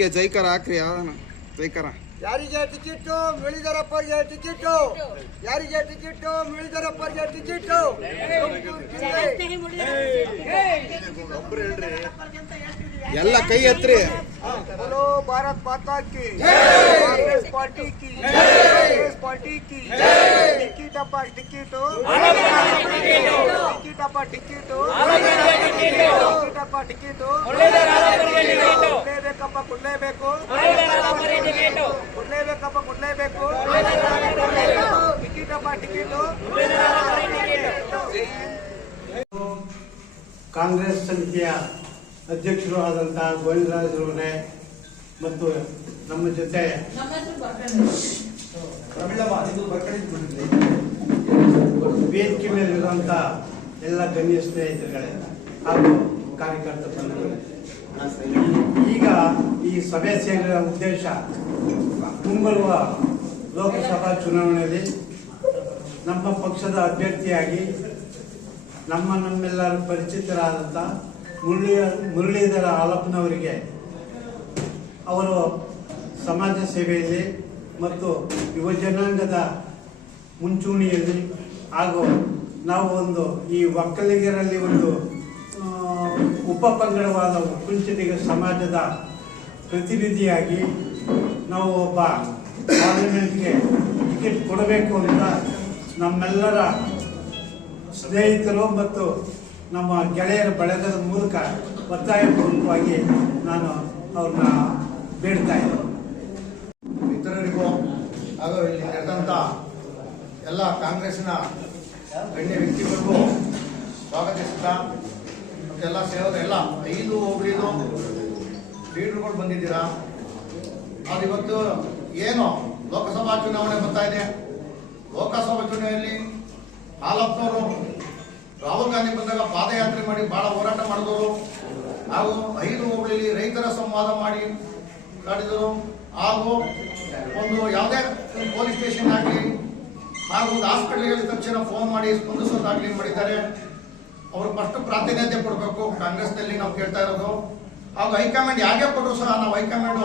ನಿಮಗೆ ಜೈಕಾರ ಹಾಕ್ರಿ ಯಾವ್ದಾನ ಜೈಕಾರ. ಯಾರಿಗೆ ಟಿಕೆಟ್? ಮಿಳಿದರಪ್ಪರಿಗೆ ಟಿಕೆಟ್. ಯಾರಿಗೆ ಟಿಕೆಟ್? ಮಿಳಿದರಪ್ಪರಿಗೆ ಟಿಕೆಟ್. ಎಲ್ಲ ಕೈ ಎತ್ರಿ. ಹಲೋ ಭಾರತ್ ಮಾತಾ ಕಾಂಗ್ರೆಸ್ ಪಾರ್ಟಿ ಕಿ. ಕಾಂಗ್ರೆಸ್ ಪಾರ್ಟಿ ಕಿ. ಟಿಕೆಟ್ ಅಪ್ಪ ಟಿಕೆಟ್. ಟಿಕೆಟ್ ಅಪ್ಪ ಟಿಕೆಟ್. ಟಿಕೆಟ್ ಕೊಡ್ಲೇಬೇಕಪ್ಪ ಕೊಡ್ಲೇಬೇಕು. ಕೊಡ್ಲೇಬೇಕಪ್ಪ ಕೊಡ್ಲೇಬೇಕು. ಟಿಕೆಟಪ್ಪ ಕಾಂಗ್ರೆಸ್ ಸಮಿತಿಯ ಅಧ್ಯಕ್ಷರು ಆದಂತಹ ಗೋವಿಂದರಾಜರವರೇ ಮತ್ತು ನಮ್ಮ ಜೊತೆ ವೇದಿಕೆ ಮೇಲಿರುವಂಥ ಎಲ್ಲ ಗಣ್ಯ ಸ್ನೇಹಿತರುಗಳೇ ಹಾಗೂ ಕಾರ್ಯಕರ್ತ ಈಗ ಈ ಸಭೆ ಸೇರಿದ ಉದ್ದೇಶ ಮುಂಬರುವ ಲೋಕಸಭಾ ಚುನಾವಣೆಯಲ್ಲಿ ನಮ್ಮ ಪಕ್ಷದ ಅಭ್ಯರ್ಥಿಯಾಗಿ ನಮ್ಮ ನಮ್ಮೆಲ್ಲರ ಪರಿಚಿತರಾದಂಥ ಮುರಳಿ, ಮುರಳೀಧರ ಹಾಲಪ್ಪನವರಿಗೆ ಅವರು ಸಮಾಜ ಸೇವೆಯಲ್ಲಿ ಮತ್ತು ಯುವಜನಾಂಗದ ಮುಂಚೂಣಿಯಲ್ಲಿ ಹಾಗೂ ನಾವು ಒಂದು ಈ ಒಕ್ಕಲಿಗರಲ್ಲಿ ಒಂದು ಉಪ ಪಂಗಡವಾದ ಕುಂಚಿಟಿಗ ಸಮಾಜದ ಪ್ರತಿನಿಧಿಯಾಗಿ ನಾವು ಒಬ್ಬ ಪಾರ್ಲಿಮೆಂಟ್ಗೆ ಟಿಕೆಟ್ ಕೊಡಬೇಕು ಅಂತ ನಮ್ಮೆಲ್ಲರ ಸ್ನೇಹಿತರು ಮತ್ತು ನಮ್ಮ ಗೆಳೆಯರ ಬಳಗದ ಮೂಲಕ ಒತ್ತಾಯಪೂರ್ವಕವಾಗಿ ನಾನು ಅವ್ರನ್ನ ಬೇಡ್ತಾ ಇದ್ದೇನೆ. ಇತರರಿಗೂ ಹಾಗೂ ಇಲ್ಲಿ ನಡೆದಂಥ ಎಲ್ಲ ಕಾಂಗ್ರೆಸ್ನ ಗಣ್ಯ ವ್ಯಕ್ತಿಗಳಿಗೂ ಸ್ವಾಗತಿಸುತ್ತಾ ಮತ್ತೆಲ್ಲ ಸೇವಕ ಎಲ್ಲ. ಐದು ಹೋಬಳಿದು ಲೀಡರ್ಗಳು ಬಂದಿದ್ದೀರಾ? ಅದು ಇವತ್ತು ಏನು? ಲೋಕಸಭಾ ಚುನಾವಣೆ ಬರ್ತಾ ಇದೆ. ಲೋಕಸಭಾ ಚುನಾವಣೆಯಲ್ಲಿ ಹಾಲಪ್ಪನವರು, ರಾಹುಲ್ ಗಾಂಧಿ ಬಂದಾಗ ಪಾದಯಾತ್ರೆ ಮಾಡಿ ಬಹಳ ಹೋರಾಟ ಮಾಡಿದವರು. ಹಾಗೂ ಐದು ಹೋಬಳಿಲಿ ರೈತರ ಸಂವಾದ ಮಾಡಿ ಕಾಡಿದರು. ಹಾಗೂ ಒಂದು ಯಾವುದೇ ಪೊಲೀಸ್ ಸ್ಟೇಷನ್ ಆಗಲಿ ಹಾಗೂ ಒಂದು ತಕ್ಷಣ ಫೋನ್ ಮಾಡಿ ಸ್ಪಂದಿಸೋದಾಗಲಿ ಮಾಡಿದ್ದಾರೆ. ಅವರು ಫಸ್ಟ್ ಪ್ರಾತಿನಿಧ್ಯ ಕೊಡಬೇಕು. ಕಾಂಗ್ರೆಸ್ನಲ್ಲಿ ನಾವು ಕೇಳ್ತಾ ಇರೋದು. ಹಾಗೂ ಹೈಕಮಾಂಡ್ ಯಾಕೆ ಕೊಟ್ಟರು ಸರ್ ನಾವು ಹೈಕಮಾಂಡ್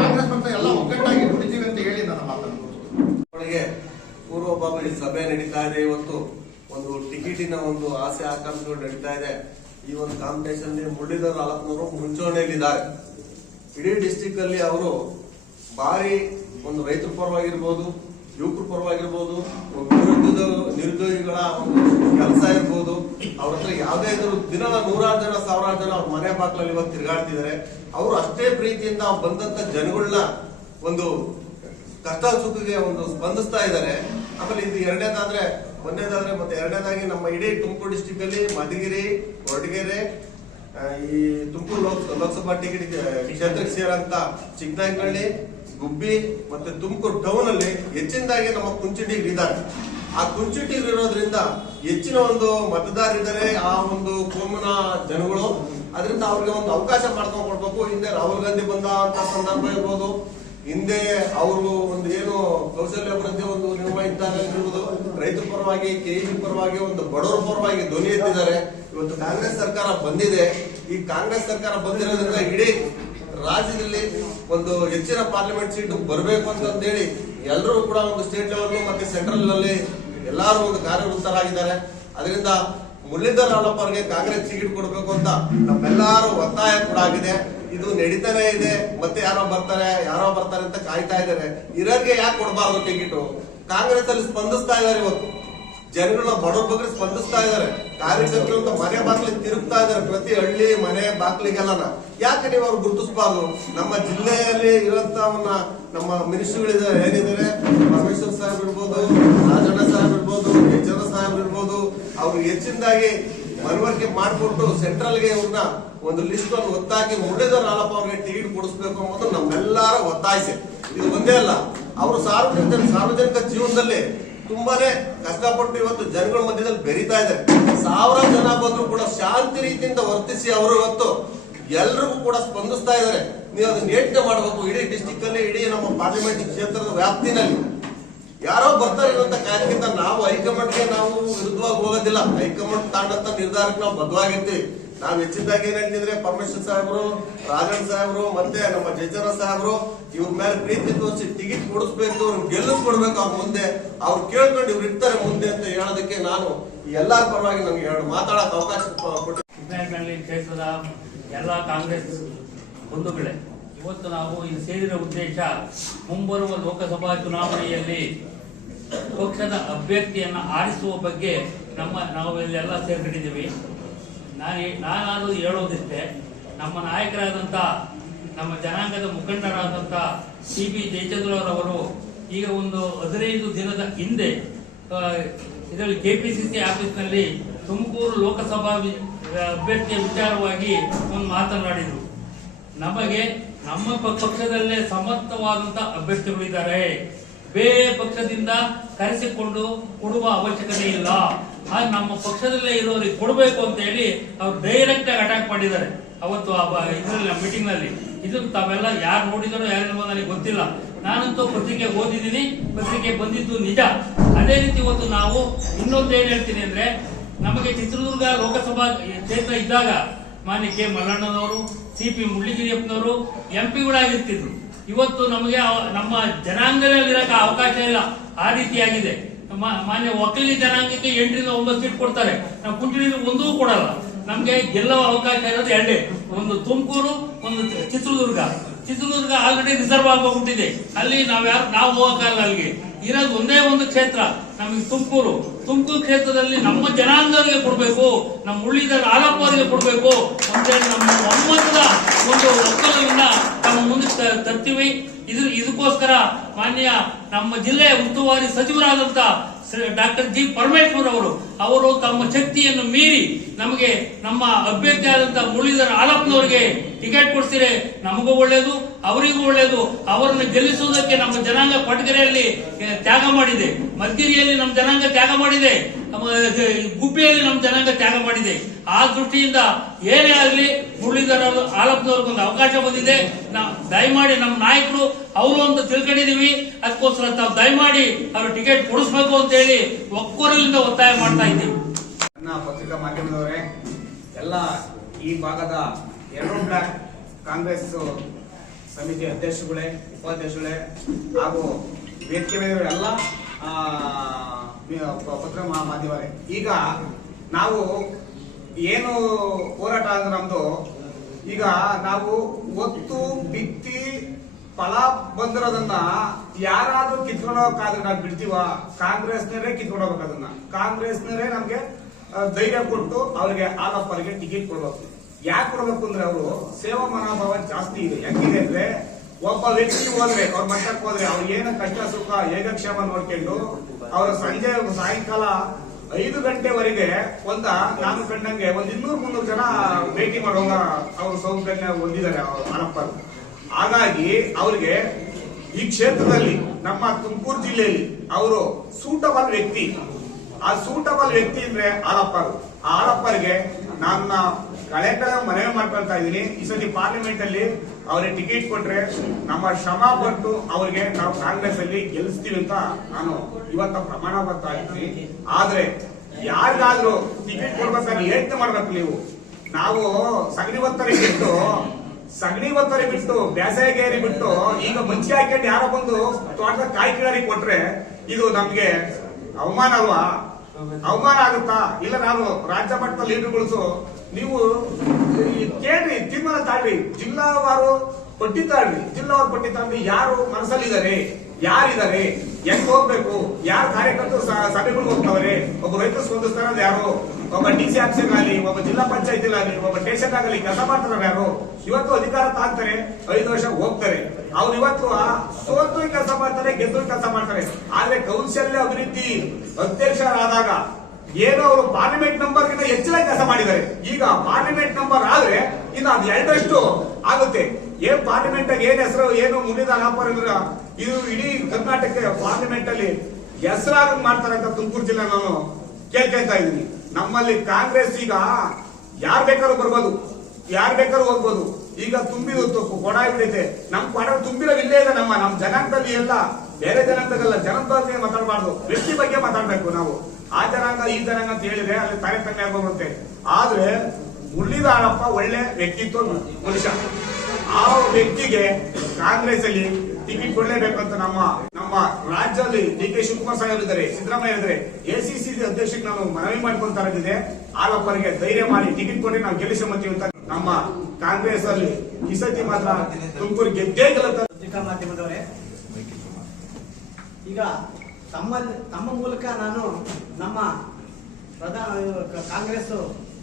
ಕಾಂಗ್ರೆಸ್ ಪಕ್ಷ ಎಲ್ಲ ಒಗ್ಗಟ್ಟಾಗಿ ದುಡಿತೀವಿ ಅಂತ ಹೇಳಿ ನನ್ನ ಮಾತನ್ನು ಪೂರ್ವಭಾವಿ ಸಭೆ ನಡೀತಾ ಇದೆ ಇವತ್ತು. ಒಂದು ಟಿಕೆಟಿನ ಒಂದು ಆಸೆ ಆಕಾಂಕ್ಷೆಗಳು ನಡೀತಾ ಇದೆ. ಈ ಒಂದು ಕಾಂಪಿಟೇಷನ್ ಮುರಳೀಧರ್ ಆಲಪ್ಪನವರು ಮುಂಚೂಣಿಯಲ್ಲಿದ್ದಾರೆ. ಇಡೀ ಡಿಸ್ಟಿಕ್ ಅಲ್ಲಿ ಅವರು ಭಾರಿ ಒಂದು ರೈತರ ಪರವಾಗಿರ್ಬೋದು. ಯುವಕರ ಪರವಾಗಿರ್ಬೋದು ನಿರುದ್ಯೋಗ, ನಿರುದ್ಯೋಗಿಗಳ ಒಂದು ಕೆಲಸ ಇರ್ಬೋದು, ಅವ್ರ ಹತ್ರ ಯಾವುದೇ ಇದ್ರು ದಿನ ನೂರಾರು ಜನ, ಸಾವಿರಾರು ಜನ ಅವ್ರ ಮನೆ ಬಾಕ್ಲಲ್ಲಿ ಇವತ್ತು ತಿರುಗಾಡ್ತಿದ್ದಾರೆ ಅವರು ಅಷ್ಟೇ ಪ್ರೀತಿಯಿಂದ ಬಂದಂತ ಜನಗಳನ್ನ ಒಂದು ಕಷ್ಟ ಸುಖಕ್ಕೆ ಒಂದು ಸ್ಪಂದಿಸ್ತಾ ಇದ್ದಾರೆ ಆಮೇಲೆ ಇದು ಎರಡನೇದಾದ್ರೆ ಒಂದನೇದಾದ್ರೆ ಮತ್ತೆ ಎರಡನೇದಾಗಿ ನಮ್ಮ ಇಡೀ ತುಮಕೂರು ಡಿಸ್ಟಿಕ್ ಅಲ್ಲಿ ಮಧುಗಿರಿ ಹೊರಟಗೆರೆ ಈ ತುಮಕೂರು ಲೋಕ್ ಲೋಕಸಭಾ ಟಿಕೆಟ್, ಕ್ಷೇತ್ರಕ್ಕೆ ಸೇರಂತ ಚಿಕ್ಕನಾಯಕನಹಳ್ಳಿ ಗುಬ್ಬಿ ಮತ್ತೆ ತುಮಕೂರು ಟೌನ್ ಅಲ್ಲಿ ಹೆಚ್ಚಿನದಾಗಿ ನಮ್ಮ ಕುಂಚಿಟಿಗರು ಇದ್ದಾರೆ. ಆ ಕುಂಚಿಟಿಗರು ಇರೋದ್ರಿಂದ ಹೆಚ್ಚಿನ ಒಂದು ಮತದಾರರಿದ್ದಾರೆ ಆ ಒಂದು ಕೋಮನ ಜನಗಳು ಅದರಿಂದ ಅವ್ರಿಗೆ ಒಂದು ಅವಕಾಶ ಮಾಡ್ಕೊಂಡು ಕೊಡ್ಬೇಕು. ಹಿಂದೆ ರಾಹುಲ್ ಗಾಂಧಿ ಬಂದ ಸಂದರ್ಭ ಇರ್ಬೋದು. ಹಿಂದೆ ಅವರು ಒಂದು ಏನು ಕೌಶಲ್ಯ ಅಭಿವೃದ್ಧಿ ಒಂದು ನಿರ್ವಹಿಸಿದ್ದಾರೆ ಇರುವುದು ರೈತರ ಪರವಾಗಿ ಕೆಇಬಿ ಪರವಾಗಿ ಒಂದು ಬಡವರ ಪರವಾಗಿ ಧ್ವನಿ ಎತ್ತಿದ್ದಾರೆ. ಇವತ್ತು ಕಾಂಗ್ರೆಸ್ ಸರ್ಕಾರ ಬಂದಿದೆ. ಈ ಕಾಂಗ್ರೆಸ್ ಸರ್ಕಾರ ಬಂದಿರೋದ್ರಿಂದ ಇಡೀ ರಾಜ್ಯದಲ್ಲಿ ಒಂದು ಹೆಚ್ಚಿನ ಪಾರ್ಲಿಮೆಂಟ್ ಸೀಟು ಬರಬೇಕು ಅಂತ ಹೇಳಿ ಎಲ್ಲರೂ ಕೂಡ ಒಂದು ಸ್ಟೇಟ್ ಲೆವೆಲ್ ಮತ್ತೆ ಸೆಂಟ್ರಲ್ನಲ್ಲಿ ಎಲ್ಲರೂ ಒಂದು ಕಾರ್ಯವೃತ್ತರಾಗಿದ್ದಾರೆ ಅದರಿಂದ ಮುರಳೀಧರ್ ರಾಳಪ್ಪ ಅವರಿಗೆ ಕಾಂಗ್ರೆಸ್ ಟಿಕೆಟ್ ಕೊಡಬೇಕು ಅಂತ ನಮ್ಮೆಲ್ಲರೂ ಒತ್ತಾಯ ಕೂಡ ಆಗಿದೆ. ಇದು ನಡೀತಾನೆ ಇದೆ. ಮತ್ತೆ ಯಾರೋ ಬರ್ತಾರೆ ಯಾರೋ ಬರ್ತಾರೆ ಅಂತ ಕಾಯ್ತಾ ಇದ್ದಾರೆ. ಇರೋರಿಗೆ ಯಾಕೆ ಕೊಡಬಾರ್ದು ಟಿಕೆಟ್ ಕಾಂಗ್ರೆಸ್ ಅಲ್ಲಿ ಸ್ಪಂದಿಸ್ತಾ ಇದ್ದಾರೆ ಇವತ್ತು. ಜನಗಳನ್ನ ಬಡವ್ರ ಬಗ್ಗೆ ಸ್ಪಂದಿಸ್ತಾ ಇದ್ದಾರೆ. ಕಾರ್ಯಕರ್ತರು ಅಂತ ಮನೆ ಬಾಗ್ಲಿಗೆ ತಿರುಗ್ತಾ ಇದ್ದಾರೆ. ಪ್ರತಿ ಹಳ್ಳಿ ಮನೆ ಬಾಗ್ಲಿಗೆಲ್ಲನ ಯಾಕೆ ನೀವು ಅವ್ರು ಗುರುತಿಸಬಾರ್ದು? ನಮ್ಮ ಜಿಲ್ಲೆಯಲ್ಲಿ ಇರುವಂತವನ್ನ ನಮ್ಮ ಮಿನಿಸ್ಟ್ರಿಗಳಿದ್ದಾರೆ. ಏನಿದ್ದಾರೆ? ಪರಮೇಶ್ವರ್ ಸಾಹೇಬ್ ಇರ್ಬೋದು, ರಾಜಣ್ಣ ಸಾಹೇಬ್ ಇರ್ಬೋದು ಯಜ್ಜನ ಸಾಹೇಬ್ ಇರ್ಬೋದು. ಅವ್ರು ಹೆಚ್ಚಿನದಾಗಿ ಮನವರಿಕೆ ಮಾಡಿಕೊಟ್ಟು ಸೆಂಟ್ರಲ್ಗೆ ಇವ್ರನ್ನ ಒಂದು ಲಿಸ್ಟ್ ಅನ್ನು ಒತ್ತಾಕಿ ಮುರಳೀಧರ ಹಾಲಪ್ಪ ಅವ್ರಿಗೆ ಟಿಕೆಟ್ ಕೊಡಿಸ್ಬೇಕು ಅನ್ನೋದು ನಮ್ಮೆಲ್ಲರ ಒತ್ತಾಯಿಸಿ. ಇದು ಒಂದೇ ಅಲ್ಲ. ಅವರು ಸಾರ್ವಜನಿಕ ಸಾರ್ವಜನಿಕ ಜೀವನದಲ್ಲಿ ತುಂಬಾನೇ ಕಷ್ಟಪಟ್ಟು ಇವತ್ತು ಜನಗಳ ಮಧ್ಯದಲ್ಲಿ ಬೆರೀತಾ ಇದ್ದಾರೆ. ಸಾವಿರ ಜನ ಬಂದ್ರು ಕೂಡ ಶಾಂತಿ ರೀತಿಯಿಂದ ವರ್ತಿಸಿ ಅವರು ಇವತ್ತು ಎಲ್ರಿಗೂ ಕೂಡ ಸ್ಪಂದಿಸ್ತಾ ಇದ್ದಾರೆ. ನೀವು ಅದನ್ನ ಯೋಚನೆ ಮಾಡಬೇಕು. ಇಡೀ ಡಿಸ್ಟಿಕ್ ಅಲ್ಲಿ, ಇಡೀ ನಮ್ಮ ಪಾರ್ಲಿಮೆಂಟ್ ಕ್ಷೇತ್ರದ ವ್ಯಾಪ್ತಿನಲ್ಲಿ. ಯಾರೋ ಬರ್ತಾರೆ ಇರುವಂತ ಕಾರ್ಯಕ್ಕಿಂತ ನಾವು ಹೈಕಮಾಂಡ್ಗೆ ನಾವು ವಿರುದ್ಧವಾಗಿ ಹೋಗೋದಿಲ್ಲ. ಹೈಕಮಾಂಡ್ ತಾಂಡಂತ ನಿರ್ಧಾರಕ್ಕೆ ನಾವು ಬದ್ಧವಾಗಿರ್ತೀವಿ. ನಾವ್ ಹೆಚ್ಚಿದ್ದಾಗ ಏನ್ ಹೇಳ್ತಿದ್ರೆ ಪರಮೇಶ್ವರ್ ಸಾಹೇಬರು, ರಾಜನ್ ಸಾಹೇಬರು, ಮತ್ತೆ ನಮ್ಮ ಜಜ್ಜರ ಸಾಹೇಬರು, ಇವ್ರ ಮೇಲೆ ಪ್ರೀತಿ ತೋರಿಸಿ ಟಿಕೆಟ್ ಕೊಡಿಸ್ಬೇಕು ಗೆಲ್ಲು ಗೆಲ್ಲಿಸ್ಕೊಡ್ಬೇಕು ಅವ್ರ ಮುಂದೆ. ಅವ್ರು ಕೇಳ್ಕೊಂಡು ಇವ್ರು ಇರ್ತಾರೆ ಮುಂದೆ ಅಂತ ಹೇಳೋದಕ್ಕೆ ನಾನು ಎಲ್ಲಾ ಪರವಾಗಿ ನಮ್ಗೆ ಎರಡು ಮಾತಾಡಕ್ ಅವಕಾಶ ಕೊಟ್ಟು ಕ್ಷೇತ್ರದ ಎಲ್ಲ ಕಾಂಗ್ರೆಸ್ ಬಂಧುಗಳೇ, ಇವತ್ತು ನಾವು ಇಲ್ಲಿ ಸೇರಿದ ಉದ್ದೇಶ ಮುಂಬರುವ ಲೋಕಸಭಾ ಚುನಾವಣೆಯಲ್ಲಿ ಪಕ್ಷದ ಅಭ್ಯರ್ಥಿಯನ್ನು ಆರಿಸುವ ಬಗ್ಗೆ ನಮ್ಮ ನಾವು ಇಲ್ಲೆಲ್ಲ ಸೇರ್ಕೊಂಡಿದ್ದೀವಿ. ನಾನು ನಾನಾದರೂ ಹೇಳೋದಿಷ್ಟೇ ನಮ್ಮ ನಾಯಕರಾದಂಥ ನಮ್ಮ ಜನಾಂಗದ ಮುಖಂಡರಾದಂಥ ಸಿ ಬಿ ಜಯಚಂದ್ರರವರು ಈಗ ಒಂದು ಹದಿನೈದು ದಿನದ ಹಿಂದೆ ಇದರಲ್ಲಿ ಕೆ ಪಿ ಸಿ ಸಿ ಆಫೀಸ್ನಲ್ಲಿ ತುಮಕೂರು ಲೋಕಸಭಾ ಅಭ್ಯರ್ಥಿಯ ವಿಚಾರವಾಗಿ ಒಂದು ಮಾತನಾಡಿದರು. ನಮಗೆ ನಮ್ಮ ಪಕ್ಷದಲ್ಲೇ ಸಮರ್ಥವಾದಂತ ಅಭ್ಯರ್ಥಿಗಳಿದ್ದಾರೆ. ಬೇರೆ ಪಕ್ಷದಿಂದ ಕರೆಸಿಕೊಂಡು ಕೊಡುವ ಅವಶ್ಯಕತೆ ಇಲ್ಲ. ಆಗ ನಮ್ಮ ಪಕ್ಷದಲ್ಲೇ ಇರೋರಿಗೆ ಕೊಡಬೇಕು ಅಂತ ಹೇಳಿ ಅವ್ರು ಡೈರೆಕ್ಟ್ ಆಗಿ ಅಟ್ಯಾಕ್ ಮಾಡಿದ್ದಾರೆ. ಅವತ್ತು ಇದರಲ್ಲಿ ಮೀಟಿಂಗ್ನಲ್ಲಿ. ಇದು ತಾವೆಲ್ಲ ಯಾರು ನೋಡಿದಾರೋ, ಯಾರು ನನಗೆ ಗೊತ್ತಿಲ್ಲ. ನಾನಂತೂ ಪತ್ರಿಕೆ ಓದಿದ್ದೀನಿ, ಪತ್ರಿಕೆ ಬಂದಿದ್ದು ನಿಜ. ಅದೇ ರೀತಿ ಇವತ್ತು ನಾವು ಇನ್ನೊಂದು ಏನ್ ಹೇಳ್ತೀನಿ ಅಂದ್ರೆ, ನಮಗೆ ಚಿತ್ರದುರ್ಗ ಲೋಕಸಭಾ ಕ್ಷೇತ್ರ ಇದ್ದಾಗ, ಮಾನ್ಯ ಕೆ ಮಲ್ಲಣ್ಣನವರು, ಸಿ ಪಿ ಮುಳ್ಳಿಗಿರಿಯಪ್ಪನವರು ಎಂ ಪಿಗಳಾಗಿರ್ತಿದ್ರು. ಇವತ್ತು ನಮಗೆ ನಮ್ಮ ಜನಾಂಗದಲ್ಲಿ ಇರಕ ಅವಕಾಶ ಇಲ್ಲ. ಆ ರೀತಿಯಾಗಿದೆ. ಮಾನ್ಯ ಒಕ್ಕಲಿ ಜನಾಂಗಕ್ಕೆ ಎಂಟರಿಂದ ಒಂಬತ್ತು ಸೀಟ್ ಕೊಡ್ತಾರೆ. ನಾವು ಕುಂಟಿನಿಂದ ಒಂದೂ ಕೊಡಲ್ಲ. ನಮ್ಗೆ ಗೆಲ್ಲುವ ಅವಕಾಶ ಇರೋದು ಎರಡೇ. ಒಂದು ತುಮಕೂರು, ಒಂದು ಚಿತ್ರದುರ್ಗ. ಚಿತ್ರದುರ್ಗ ಆಲ್ರೆಡಿ ರಿಸರ್ವ್ ಆಗೋಗ್ಬಿಟ್ಟಿದೆ ಅಲ್ಲಿ ನಾವ್ಯಾರು ನಾವು ಹೋಗಕ್ಕಾಗಲ್ಲ ಅಲ್ಲಿಗೆ. ಇರೋದು ಒಂದೇ ಒಂದು ಕ್ಷೇತ್ರ. ನಮಗೆ ತುಮಕೂರು. ತುಮಕೂರು ಕ್ಷೇತ್ರದಲ್ಲಿ ನಮ್ಮ ಜನಾಂಗರಿಗೆ ಕೊಡಬೇಕು, ನಮ್ಮ ಉಳಿದ ಆಲಪ್ಪರಿಗೆ ಕೊಡಬೇಕು. ಅಂತೇಳಿ ನಮ್ಮ ಒಮ್ಮತದ ಒಂದು ಒಕ್ಕಲವನ್ನ ನಮ್ಮ ಮುಂದೆ ತರ್ತೀವಿ. ಇದು, ಇದಕ್ಕೋಸ್ಕರ ಮಾನ್ಯ ನಮ್ಮ ಜಿಲ್ಲೆಯ ಉಸ್ತುವಾರಿ ಸಚಿವರಾದಂತ ಡಾಕ್ಟರ್ ಜಿ ಪರಮೇಶ್ವರ್ ಅವರು ಅವರು ತಮ್ಮ ಶಕ್ತಿಯನ್ನು ಮೀರಿ ನಮಗೆ ನಮ್ಮ ಅಭ್ಯರ್ಥಿ ಆದಂತ ಮುರಳೀಧರ ಆಲಪ್ಪನವರಿಗೆ ಟಿಕೆಟ್ ಕೊಡ್ಸಿರೆ ನಮಗೂ ಒಳ್ಳೇದು, ಅವರಿಗೂ ಒಳ್ಳೇದು. ಅವರನ್ನು ಗೆಲ್ಲಿಸುವುದಕ್ಕೆ ನಮ್ಮ ಜನಾಂಗ ಕೊಟ್ಟಗೆರೆಯಲ್ಲಿ ತ್ಯಾಗ ಮಾಡಿದೆ. ಮದ್ಗಿರಿಯಲ್ಲಿ ನಮ್ಮ ಜನಾಂಗ ತ್ಯಾಗ ಮಾಡಿದೆ. ಗುಬ್ಬಿಯಲ್ಲಿ ನಮ್ಮ ಜನಾಂಗ ತ್ಯಾಗ ಮಾಡಿದೆ. ಆ ದೃಷ್ಟಿಯಿಂದ ಏನೇ ಆಗಲಿ ಮುರಳೀಧರ್ ಆಲಪ್ಪನವ್ರಿಗೆ ಒಂದು ಅವಕಾಶ ಬಂದಿದೆ. ನಾವು ದಯಮಾಡಿ ನಮ್ಮ ನಾಯಕರು, ಅವರು ಅಂತ ತಿಳ್ಕೊಂಡಿದೀವಿ. ಅದಕ್ಕೋಸ್ಕರ ತಾವು ದಯಮಾಡಿ ಅವರು ಟಿಕೆಟ್ ಕೊಡಿಸ್ಬೇಕು ಅಂತ ಹೇಳಿ ಒಕ್ಕೊರಲಿಂದ ಒತ್ತಾಯ ಮಾಡ್ತಾ ಇದ್ದೀವಿ. ನನ್ನ ಪತ್ರಿಕಾ ಮಾಧ್ಯಮದವರೇ, ಎಲ್ಲ ಈ ಭಾಗದ ಎರಡು ಬ್ಲಾಕ್ ಕಾಂಗ್ರೆಸ್ ಸಮಿತಿ ಅಧ್ಯಕ್ಷಗಳೇ ಉಪಾಧ್ಯಕ್ಷಗಳೇ ಹಾಗೂ ವೇದಿಕೆ ಮೇಲೆ ಎಲ್ಲ ಪತ್ರ ಮಾಧ್ಯಮರೇ. ಈಗ ನಾವು ಏನು ಹೋರಾಟ ಅಂದ್ರೆ ನಮ್ದು? ಈಗ ನಾವು ಒತ್ತು ಬಿತ್ತಿ ಫಲ ಬಂದಿರೋದನ್ನ ಯಾರಾದ್ರೂ ಕಿತ್ಕೊಂಡೋಗಕ್ಕಾದ್ರೆ ನಾವು ಬಿಡ್ತೀವ ಕಾಂಗ್ರೆಸ್ನವರೇ ಕಿತ್ಕೊಂಡೋಗ್ಬೇಕು ಅದನ್ನ. ಕಾಂಗ್ರೆಸ್ನವರೇ ನಮ್ಗೆ ಧೈರ್ಯ ಕೊಟ್ಟು ಅವ್ರಿಗೆ ಆಲಪ್ಪರಿಗೆ ಟಿಕೆಟ್ ಕೊಡ್ಬೇಕು. ಯಾಕೆ ಕೊಡ್ಬೇಕು ಅಂದ್ರೆ ಅವರು ಸೇವಾ ಮನೋಭಾವ ಜಾಸ್ತಿ ಇದೆ. ಹೆಂಗಿದೆ ಅಂದ್ರೆ ಒಬ್ಬ ವ್ಯಕ್ತಿ ಹೋದ್ರೆ, ಅವ್ರ ಮಟ್ಟಕ್ಕೆ ಹೋದ್ರೆ ಅವ್ರ ಏನು ಕಷ್ಟ, ಸುಖ, ಏಕಕ್ಷೇಮ ನೋಡ್ಕೊಂಡು ಅವ್ರ ಸಂಜೆ, ಸಾಯಂಕಾಲ ಐದು ಗಂಟೆವರೆಗೆ ಒಂದ, ನಾನು ಕಂಡಂಗೆ ಒಂದ್ ಇನ್ನೂರ್ ಮುನ್ನೂರು ಜನ ಭೇಟಿ ಮಾಡುವಾಗ ಅವ್ರ ಸೌಕರ್ಯ ಹೊಂದಿದ್ದಾರೆ ಆಲಪ್ಪರು ಹಾಗಾಗಿ ಅವ್ರಿಗೆ ಈ ಕ್ಷೇತ್ರದಲ್ಲಿ, ನಮ್ಮ ತುಮಕೂರು ಜಿಲ್ಲೆಯಲ್ಲಿ ಅವರು ಸೂಟಬಲ್ ವ್ಯಕ್ತಿ. ಆ ಸೂಟಬಲ್ ವ್ಯಕ್ತಿ ಅಂದ್ರೆ ಆಲಪ್ಪರು ಆ ಆಲಪ್ಪರಿಗೆ ನನ್ನ ಕಳೆ ಕಳೆ ಮನವಿ ಮಾಡ್ಕೊಳ್ತಾ ಇದ್ದೀನಿ. ಈ ಸತಿ ಪಾರ್ಲಿಮೆಂಟ್ ಅಲ್ಲಿ ಅವ್ರಿಗೆ ಟಿಕೆಟ್ ಕೊಟ್ರೆ ನಮ್ಮ ಶ್ರಮ ಪಟ್ಟು ಅವ್ರಿಗೆ ನಾವು ಕಾಂಗ್ರೆಸ್ ಅಲ್ಲಿ ಗೆಲ್ಲಿಸ್ತೀವಿ ಅಂತ ನಾನು ಇವತ್ತ ಪ್ರಮಾಣ ಬರ್ತಾ ಇದ್ದೀನಿ ಆದ್ರೆ ಯಾರಿಗಾದ್ರೂ ಟಿಕೆಟ್ ಕೊಡ್ಬೇಕಾದ್ರೆ ಯೋಚನೆ ಮಾಡ್ಬೇಕು ನೀವು. ನಾವು ಸಗಣಿ ಒತ್ತರಿ ಬಿಟ್ಟು, ಸಗಣಿ ಒತ್ತರಿ ಬಿಟ್ಟು ಬೇಸಾಯಗೇರಿ ಬಿಟ್ಟು, ಈಗ ಮಂಚಿ ಹಾಕೊಂಡು ಯಾರೋ ಬಂದು ತೋಟದ ಕಾಯಿ ಕೀಳರಿ ಕೊಟ್ರೆ ಇದು ನಮ್ಗೆ ಅವಮಾನ ಅಲ್ವಾ? ಅವಮಾನ ಆಗುತ್ತಾ? ಇಲ್ಲ ನಾನು ರಾಜ್ಯ ಮಟ್ಟದ ಲೀಡರ್ಗಳಿಸು ನೀವು ಕೇಳ್ರಿ ತೀರ್ಮಾನ ತಾಳ್ರಿ ಜಿಲ್ಲಾವಾರು ಪಟ್ಟಿ ತಾಳ್ರಿ ಜಿಲ್ಲಾವಾರು ಪಟ್ಟಿ ತಾಳ್ರಿ ಯಾರು ಮನಸ್ಸಲ್ಲಿದ್ದಾರೆ, ಯಾರಿದ್ದಾರೆ ಹೆಂಗ್ ಹೋಗ್ಬೇಕು, ಯಾರು ಕಾರ್ಯಕರ್ತರು ಸಭೆಗಳಿಗೆ ಹೋಗ್ತಾವ್ರೆ, ಒಬ್ಬ ರೈತರು ಸ್ಪಂದಿಸ್ತಾರ ಯಾರು? ಒಬ್ಬ ಡಿ ಸಿ ಆಗಲಿ ಒಬ್ಬ ಜಿಲ್ಲಾ ಪಂಚಾಯತ್ ಆಗಲಿ ಒಬ್ಬ ಸ್ಟೇಷನ್ ಆಗಲಿ ಕೆಲಸ ಮಾಡ್ತಾರ ಯಾರು? ಇವತ್ತು ಅಧಿಕಾರ ತಾಗ್ತಾರೆ ಐದು ವರ್ಷ ಹೋಗ್ತಾರೆ. ಅವ್ರು ಇವತ್ತು ಸೋತು ಕೆಲಸ ಮಾಡ್ತಾರೆ ಗೆದ್ದು ಕೆಲಸ ಮಾಡ್ತಾರೆ. ಆದ್ರೆ ಕೌನ್ಸಿಲ್ ಅಭಿವೃದ್ಧಿ ಅಧ್ಯಕ್ಷರಾದಾಗ ಏನು ಅವರು ಪಾರ್ಲಿಮೆಂಟ್ ನಂಬರ್ ಗಿಂತ ಹೆಚ್ಚಿನ ಕೆಲಸ ಮಾಡಿದ್ದಾರೆ. ಈಗ ಪಾರ್ಲಿಮೆಂಟ್ ನಂಬರ್ ಆದ್ರೆ ಇನ್ನು ಅದು ಎರಡರಷ್ಟು ಆಗುತ್ತೆ. ಏನ್ ಪಾರ್ಲಿಮೆಂಟ್ ಏನ್ ಹೆಸರು, ಏನು ಮುಂದಿನ ವ್ಯಾಪಾರ ಇದು ಇಡೀ ಕರ್ನಾಟಕ ಪಾರ್ಲಿಮೆಂಟ್ ಅಲ್ಲಿ ಹೆಸರಾಗ ಮಾಡ್ತಾರೆ ಅಂತ ತುಮಕೂರು ಜಿಲ್ಲೆ ನಾನು ಕೇಳ್ಕೊಳ್ತಾ ಇದ್ದೀನಿ. ನಮ್ಮಲ್ಲಿ ಕಾಂಗ್ರೆಸ್ ಈಗ ಯಾರ್ ಬೇಕಾದ್ರೂ ಬರ್ಬೋದು. ಯಾರ್ ಬೇಕಾದ್ರೂ ಹೋಗ್ಬೋದು. ಈಗ ತುಂಬಿದು ಕೊಡ ಬಿಡೈತೆ ನಮ್ ಕೊಡ ತುಂಬಿರೋ ಇಲ್ಲೇ ಇದೆ ನಮ್ಮ ನಮ್ಮ ಜನಾಂಗದಲ್ಲಿ ಎಲ್ಲ, ಬೇರೆ ಜನಾಂಗದಲ್ಲ ಜನಾಂಗದಲ್ಲಿ ಮಾತಾಡಬಾರ್ದು. ವ್ಯಕ್ತಿ ಬಗ್ಗೆ ಮಾತಾಡ್ಬೇಕು ನಾವು. ಆ ಜನಾಂಗ, ಈ ಜನಾಂಗ ಅಂತ ಹೇಳಿದ್ರೆ ಅಲ್ಲಿ ತಾರತಮ್ಯ ಆಗೋಗುತ್ತೆ ಆದ್ರೆ ಮುರಳೀಧರಪ್ಪ ಒಳ್ಳೆ ವ್ಯಕ್ತಿತ್ವ ಮನುಷ್ಯ. ಆ ವ್ಯಕ್ತಿಗೆ ಕಾಂಗ್ರೆಸ್ ಅಲ್ಲಿ ಟಿಕೆಟ್ ಕೊಡಲೇಬೇಕಂತ ನಮ್ಮ ನಮ್ಮ ರಾಜ್ಯದಲ್ಲಿ ಡಿ ಕೆ ಶಿವಕುಮಾರ್ ಸಾಹೇಬ್ ಇದ್ದಾರೆ, ಸಿದ್ದರಾಮಯ್ಯ ಇದ್ದಾರೆ. ಎಸಿಸಿ ಅಧ್ಯಕ್ಷಕ್ಕೆ ನಾವು ಮನವಿ ಮಾಡ್ಕೊಂತ ಇದೆ ಆಲಪ್ಪರಿಗೆ ಧೈರ್ಯ ಮಾಡಿ ಟಿಕೆಟ್ ಕೊಟ್ಟು ನಾವು ಮಾಡ್ತೀವಿ ಅಂತ ನಮ್ಮ ಕಾಂಗ್ರೆಸ್ ಅಲ್ಲಿ ಈ ಸತಿ ಮಾತ್ರ ತುಮಕೂರು ಗೆದ್ದೇ ಗೆಲ್ಲುತ್ತೆ. ಮಾಧ್ಯಮದವರೇ. ಈಗ ತಮ್ಮ ತಮ್ಮ ಮೂಲಕ ನಾನು ನಮ್ಮ ಪ್ರಧಾನ ಕಾಂಗ್ರೆಸ್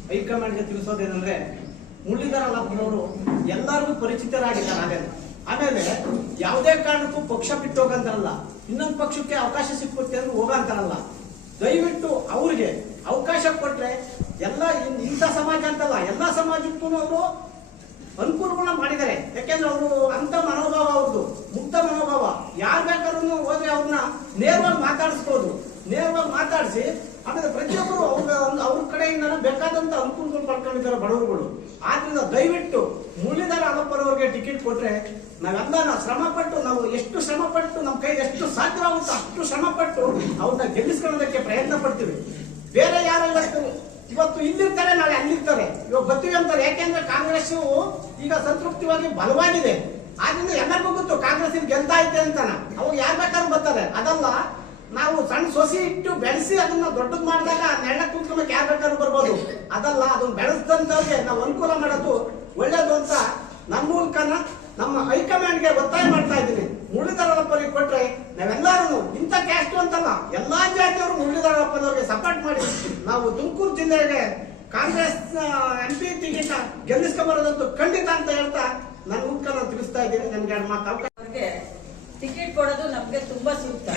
ಹೈಕಮಾಂಡ್ಗೆ ತಿಳಿಸೋದೇನೆಂದ್ರೆ, ಮುರಳೀಧರ ಅಲ್ಲಪ್ಪನವರು ಎಲ್ಲರಿಗೂ ಪರಿಚಿತರಾಗಿದ್ದಾರೆ ಅದೇ ಆಮೇಲೆ ಯಾವುದೇ ಕಾರಣಕ್ಕೂ ಪಕ್ಷ ಬಿಟ್ಟು ಹೋಗಂತಾರಲ್ಲ. ಇನ್ನೊಂದು ಪಕ್ಷಕ್ಕೆ ಅವಕಾಶ ಸಿಕ್ಕುತ್ತೆ ಅಂದ್ರೆ ಹೋಗಂತಾರಲ್ಲ. ದಯವಿಟ್ಟು ಅವ್ರಿಗೆ ಅವಕಾಶ ಕೊಟ್ರೆ ಎಲ್ಲ ಇಂಥ ಸಮಾಜ ಅಂತಲ್ಲ, ಎಲ್ಲ ಸಮಾಜಕ್ಕೂ ಅವರು ಅನುಕೂಲಗಳನ್ನ ಮಾಡಿದ್ದಾರೆ. ಯಾಕೆಂದ್ರೆ ಅವರು ಅಂತ ಮನೋಭಾವ ಅವ್ರದ್ದು. ಮುಕ್ತ ಮನೋಭಾವ. ಯಾರು ಬೇಕಾದ್ರೂ ಹೋದ್ರೆ ಅವ್ರನ್ನ ನೇರವಾಗಿ ಮಾತಾಡಿಸ್ಬೋದು. ನೇರವಾಗಿ ಮಾತಾಡಿಸಿ, ಆಮೇಲೆ ಪ್ರತಿಯೊಬ್ಬರು ಅವ್ರ ಅವ್ರ ಕಡೆಯಿಂದ ಬೇಕಾದಂತ ಅನುಕೂಲಗಳು ಪಡ್ಕೊಂಡಿದ್ದಾರೆ ಬಡವರುಗಳು. ಆದ್ರಿಂದ ದಯವಿಟ್ಟು ಮುಳಿದಾರ ಅಲಪ್ಪರವ್ರಿಗೆ ಟಿಕೆಟ್ ಕೊಟ್ರೆ ನಾವೆಲ್ಲ ಶ್ರಮ ಪಟ್ಟು ನಾವು ಎಷ್ಟು ಶ್ರಮ ಪಟ್ಟು ನಮ್ಮ ಕೈ ಎಷ್ಟು ಸಾಧ್ಯವಾಗುತ್ತೋ ಅಷ್ಟು ಶ್ರಮ ಪಟ್ಟು ಅವ್ರನ್ನ ಗೆಲ್ಲಿಸ್ಕೊಳ್ಳೋದಕ್ಕೆ ಪ್ರಯತ್ನ ಪಡ್ತೀವಿ. ಬೇರೆ ಯಾರೆಲ್ಲ ಇವತ್ತು ಇಲ್ಲಿರ್ತಾರೆ, ನಾಳೆ ಅಲ್ಲಿರ್ತಾರೆ. ಇವಾಗ ಬರ್ತೀವಿ ಅಂತಾರೆ ಯಾಕೆಂದ್ರೆ ಕಾಂಗ್ರೆಸ್ ಈಗ ಸಂತೃಪ್ತಿವಾಗಿ ಬಲವಾಗಿದೆ. ಆದ್ರಿಂದ ಎಲ್ಲರಿಗೂ ಗೊತ್ತು ಕಾಂಗ್ರೆಸ್ ಇಲ್ಲಿ ಗೆಲ್ತಾ ಐತೆ ಅಂತಾನ. ಅವಾಗ ಯಾರು ಬೇಕಾದ್ರೂ ಬರ್ತಾರೆ. ಅದಲ್ಲ, ನಾವು ಸಣ್ಣ ಸೊಸಿ ಇಟ್ಟು ಬೆಳೆಸಿ ಅದನ್ನ ದೊಡ್ಡದ್ ಮಾಡಿದಾಗ ನೆಳ್ಳ ಕೂತ್ಕೊಂಡಕ್ಕೆ ಯಾರು ಬೇಕಾದ್ರೂ ಬರ್ಬೋದು. ಅದಲ್ಲ, ಅದನ್ನ ಬೆಳೆಸಿದಂತವ್ರಿಗೆ ನಾವು ಅನುಕೂಲ ಮಾಡೋದು ಒಳ್ಳೇದು ಅಂತ ನಮ್ಮ ಮೂಲಕನ ನಮ್ಮ ಹೈಕಮಾಂಡ್ಗೆ ಒತ್ತಾಯ ಮಾಡ್ತಾ ಇದ್ದೀನಿ. ಮುರಳೀಧರಪ್ಪರಿಗೆ ಕೊಟ್ರೆ ನಾವೆಲ್ಲರೂ ಇಂಥ ಕ್ಯಾಸ್ಟ್ ಅಂತಲ್ಲ, ಎಲ್ಲಾ ಜಾತಿಯವರು ಮುರಳೀಧರಪ್ಪನವ್ರಿಗೆ ಸಪೋರ್ಟ್ ಮಾಡಿ. ನಾವು ತುಮಕೂರು ಜಿಲ್ಲೆಗೆ ಕಾಂಗ್ರೆಸ್ ಎಂ ಪಿ ಟಿಕೆಟ್ ಗೆಲ್ಲಿಸ್ಕೊಂಬರೋದಂತೂ ಖಂಡಿತ ಅಂತ ಹೇಳ್ತಾ ನನ್ನ ಮೂಲಕ ನಾನು ತಿಳಿಸ್ತಾ ಇದ್ದೀನಿ. ನನ್ಗೆ ಎರಡು ಮಾತು ಅವಕಾಶ ಟಿಕೆಟ್ ಕೊಡೋದು ನಮ್ಗೆ ತುಂಬಾ ಸೂಕ್ತ.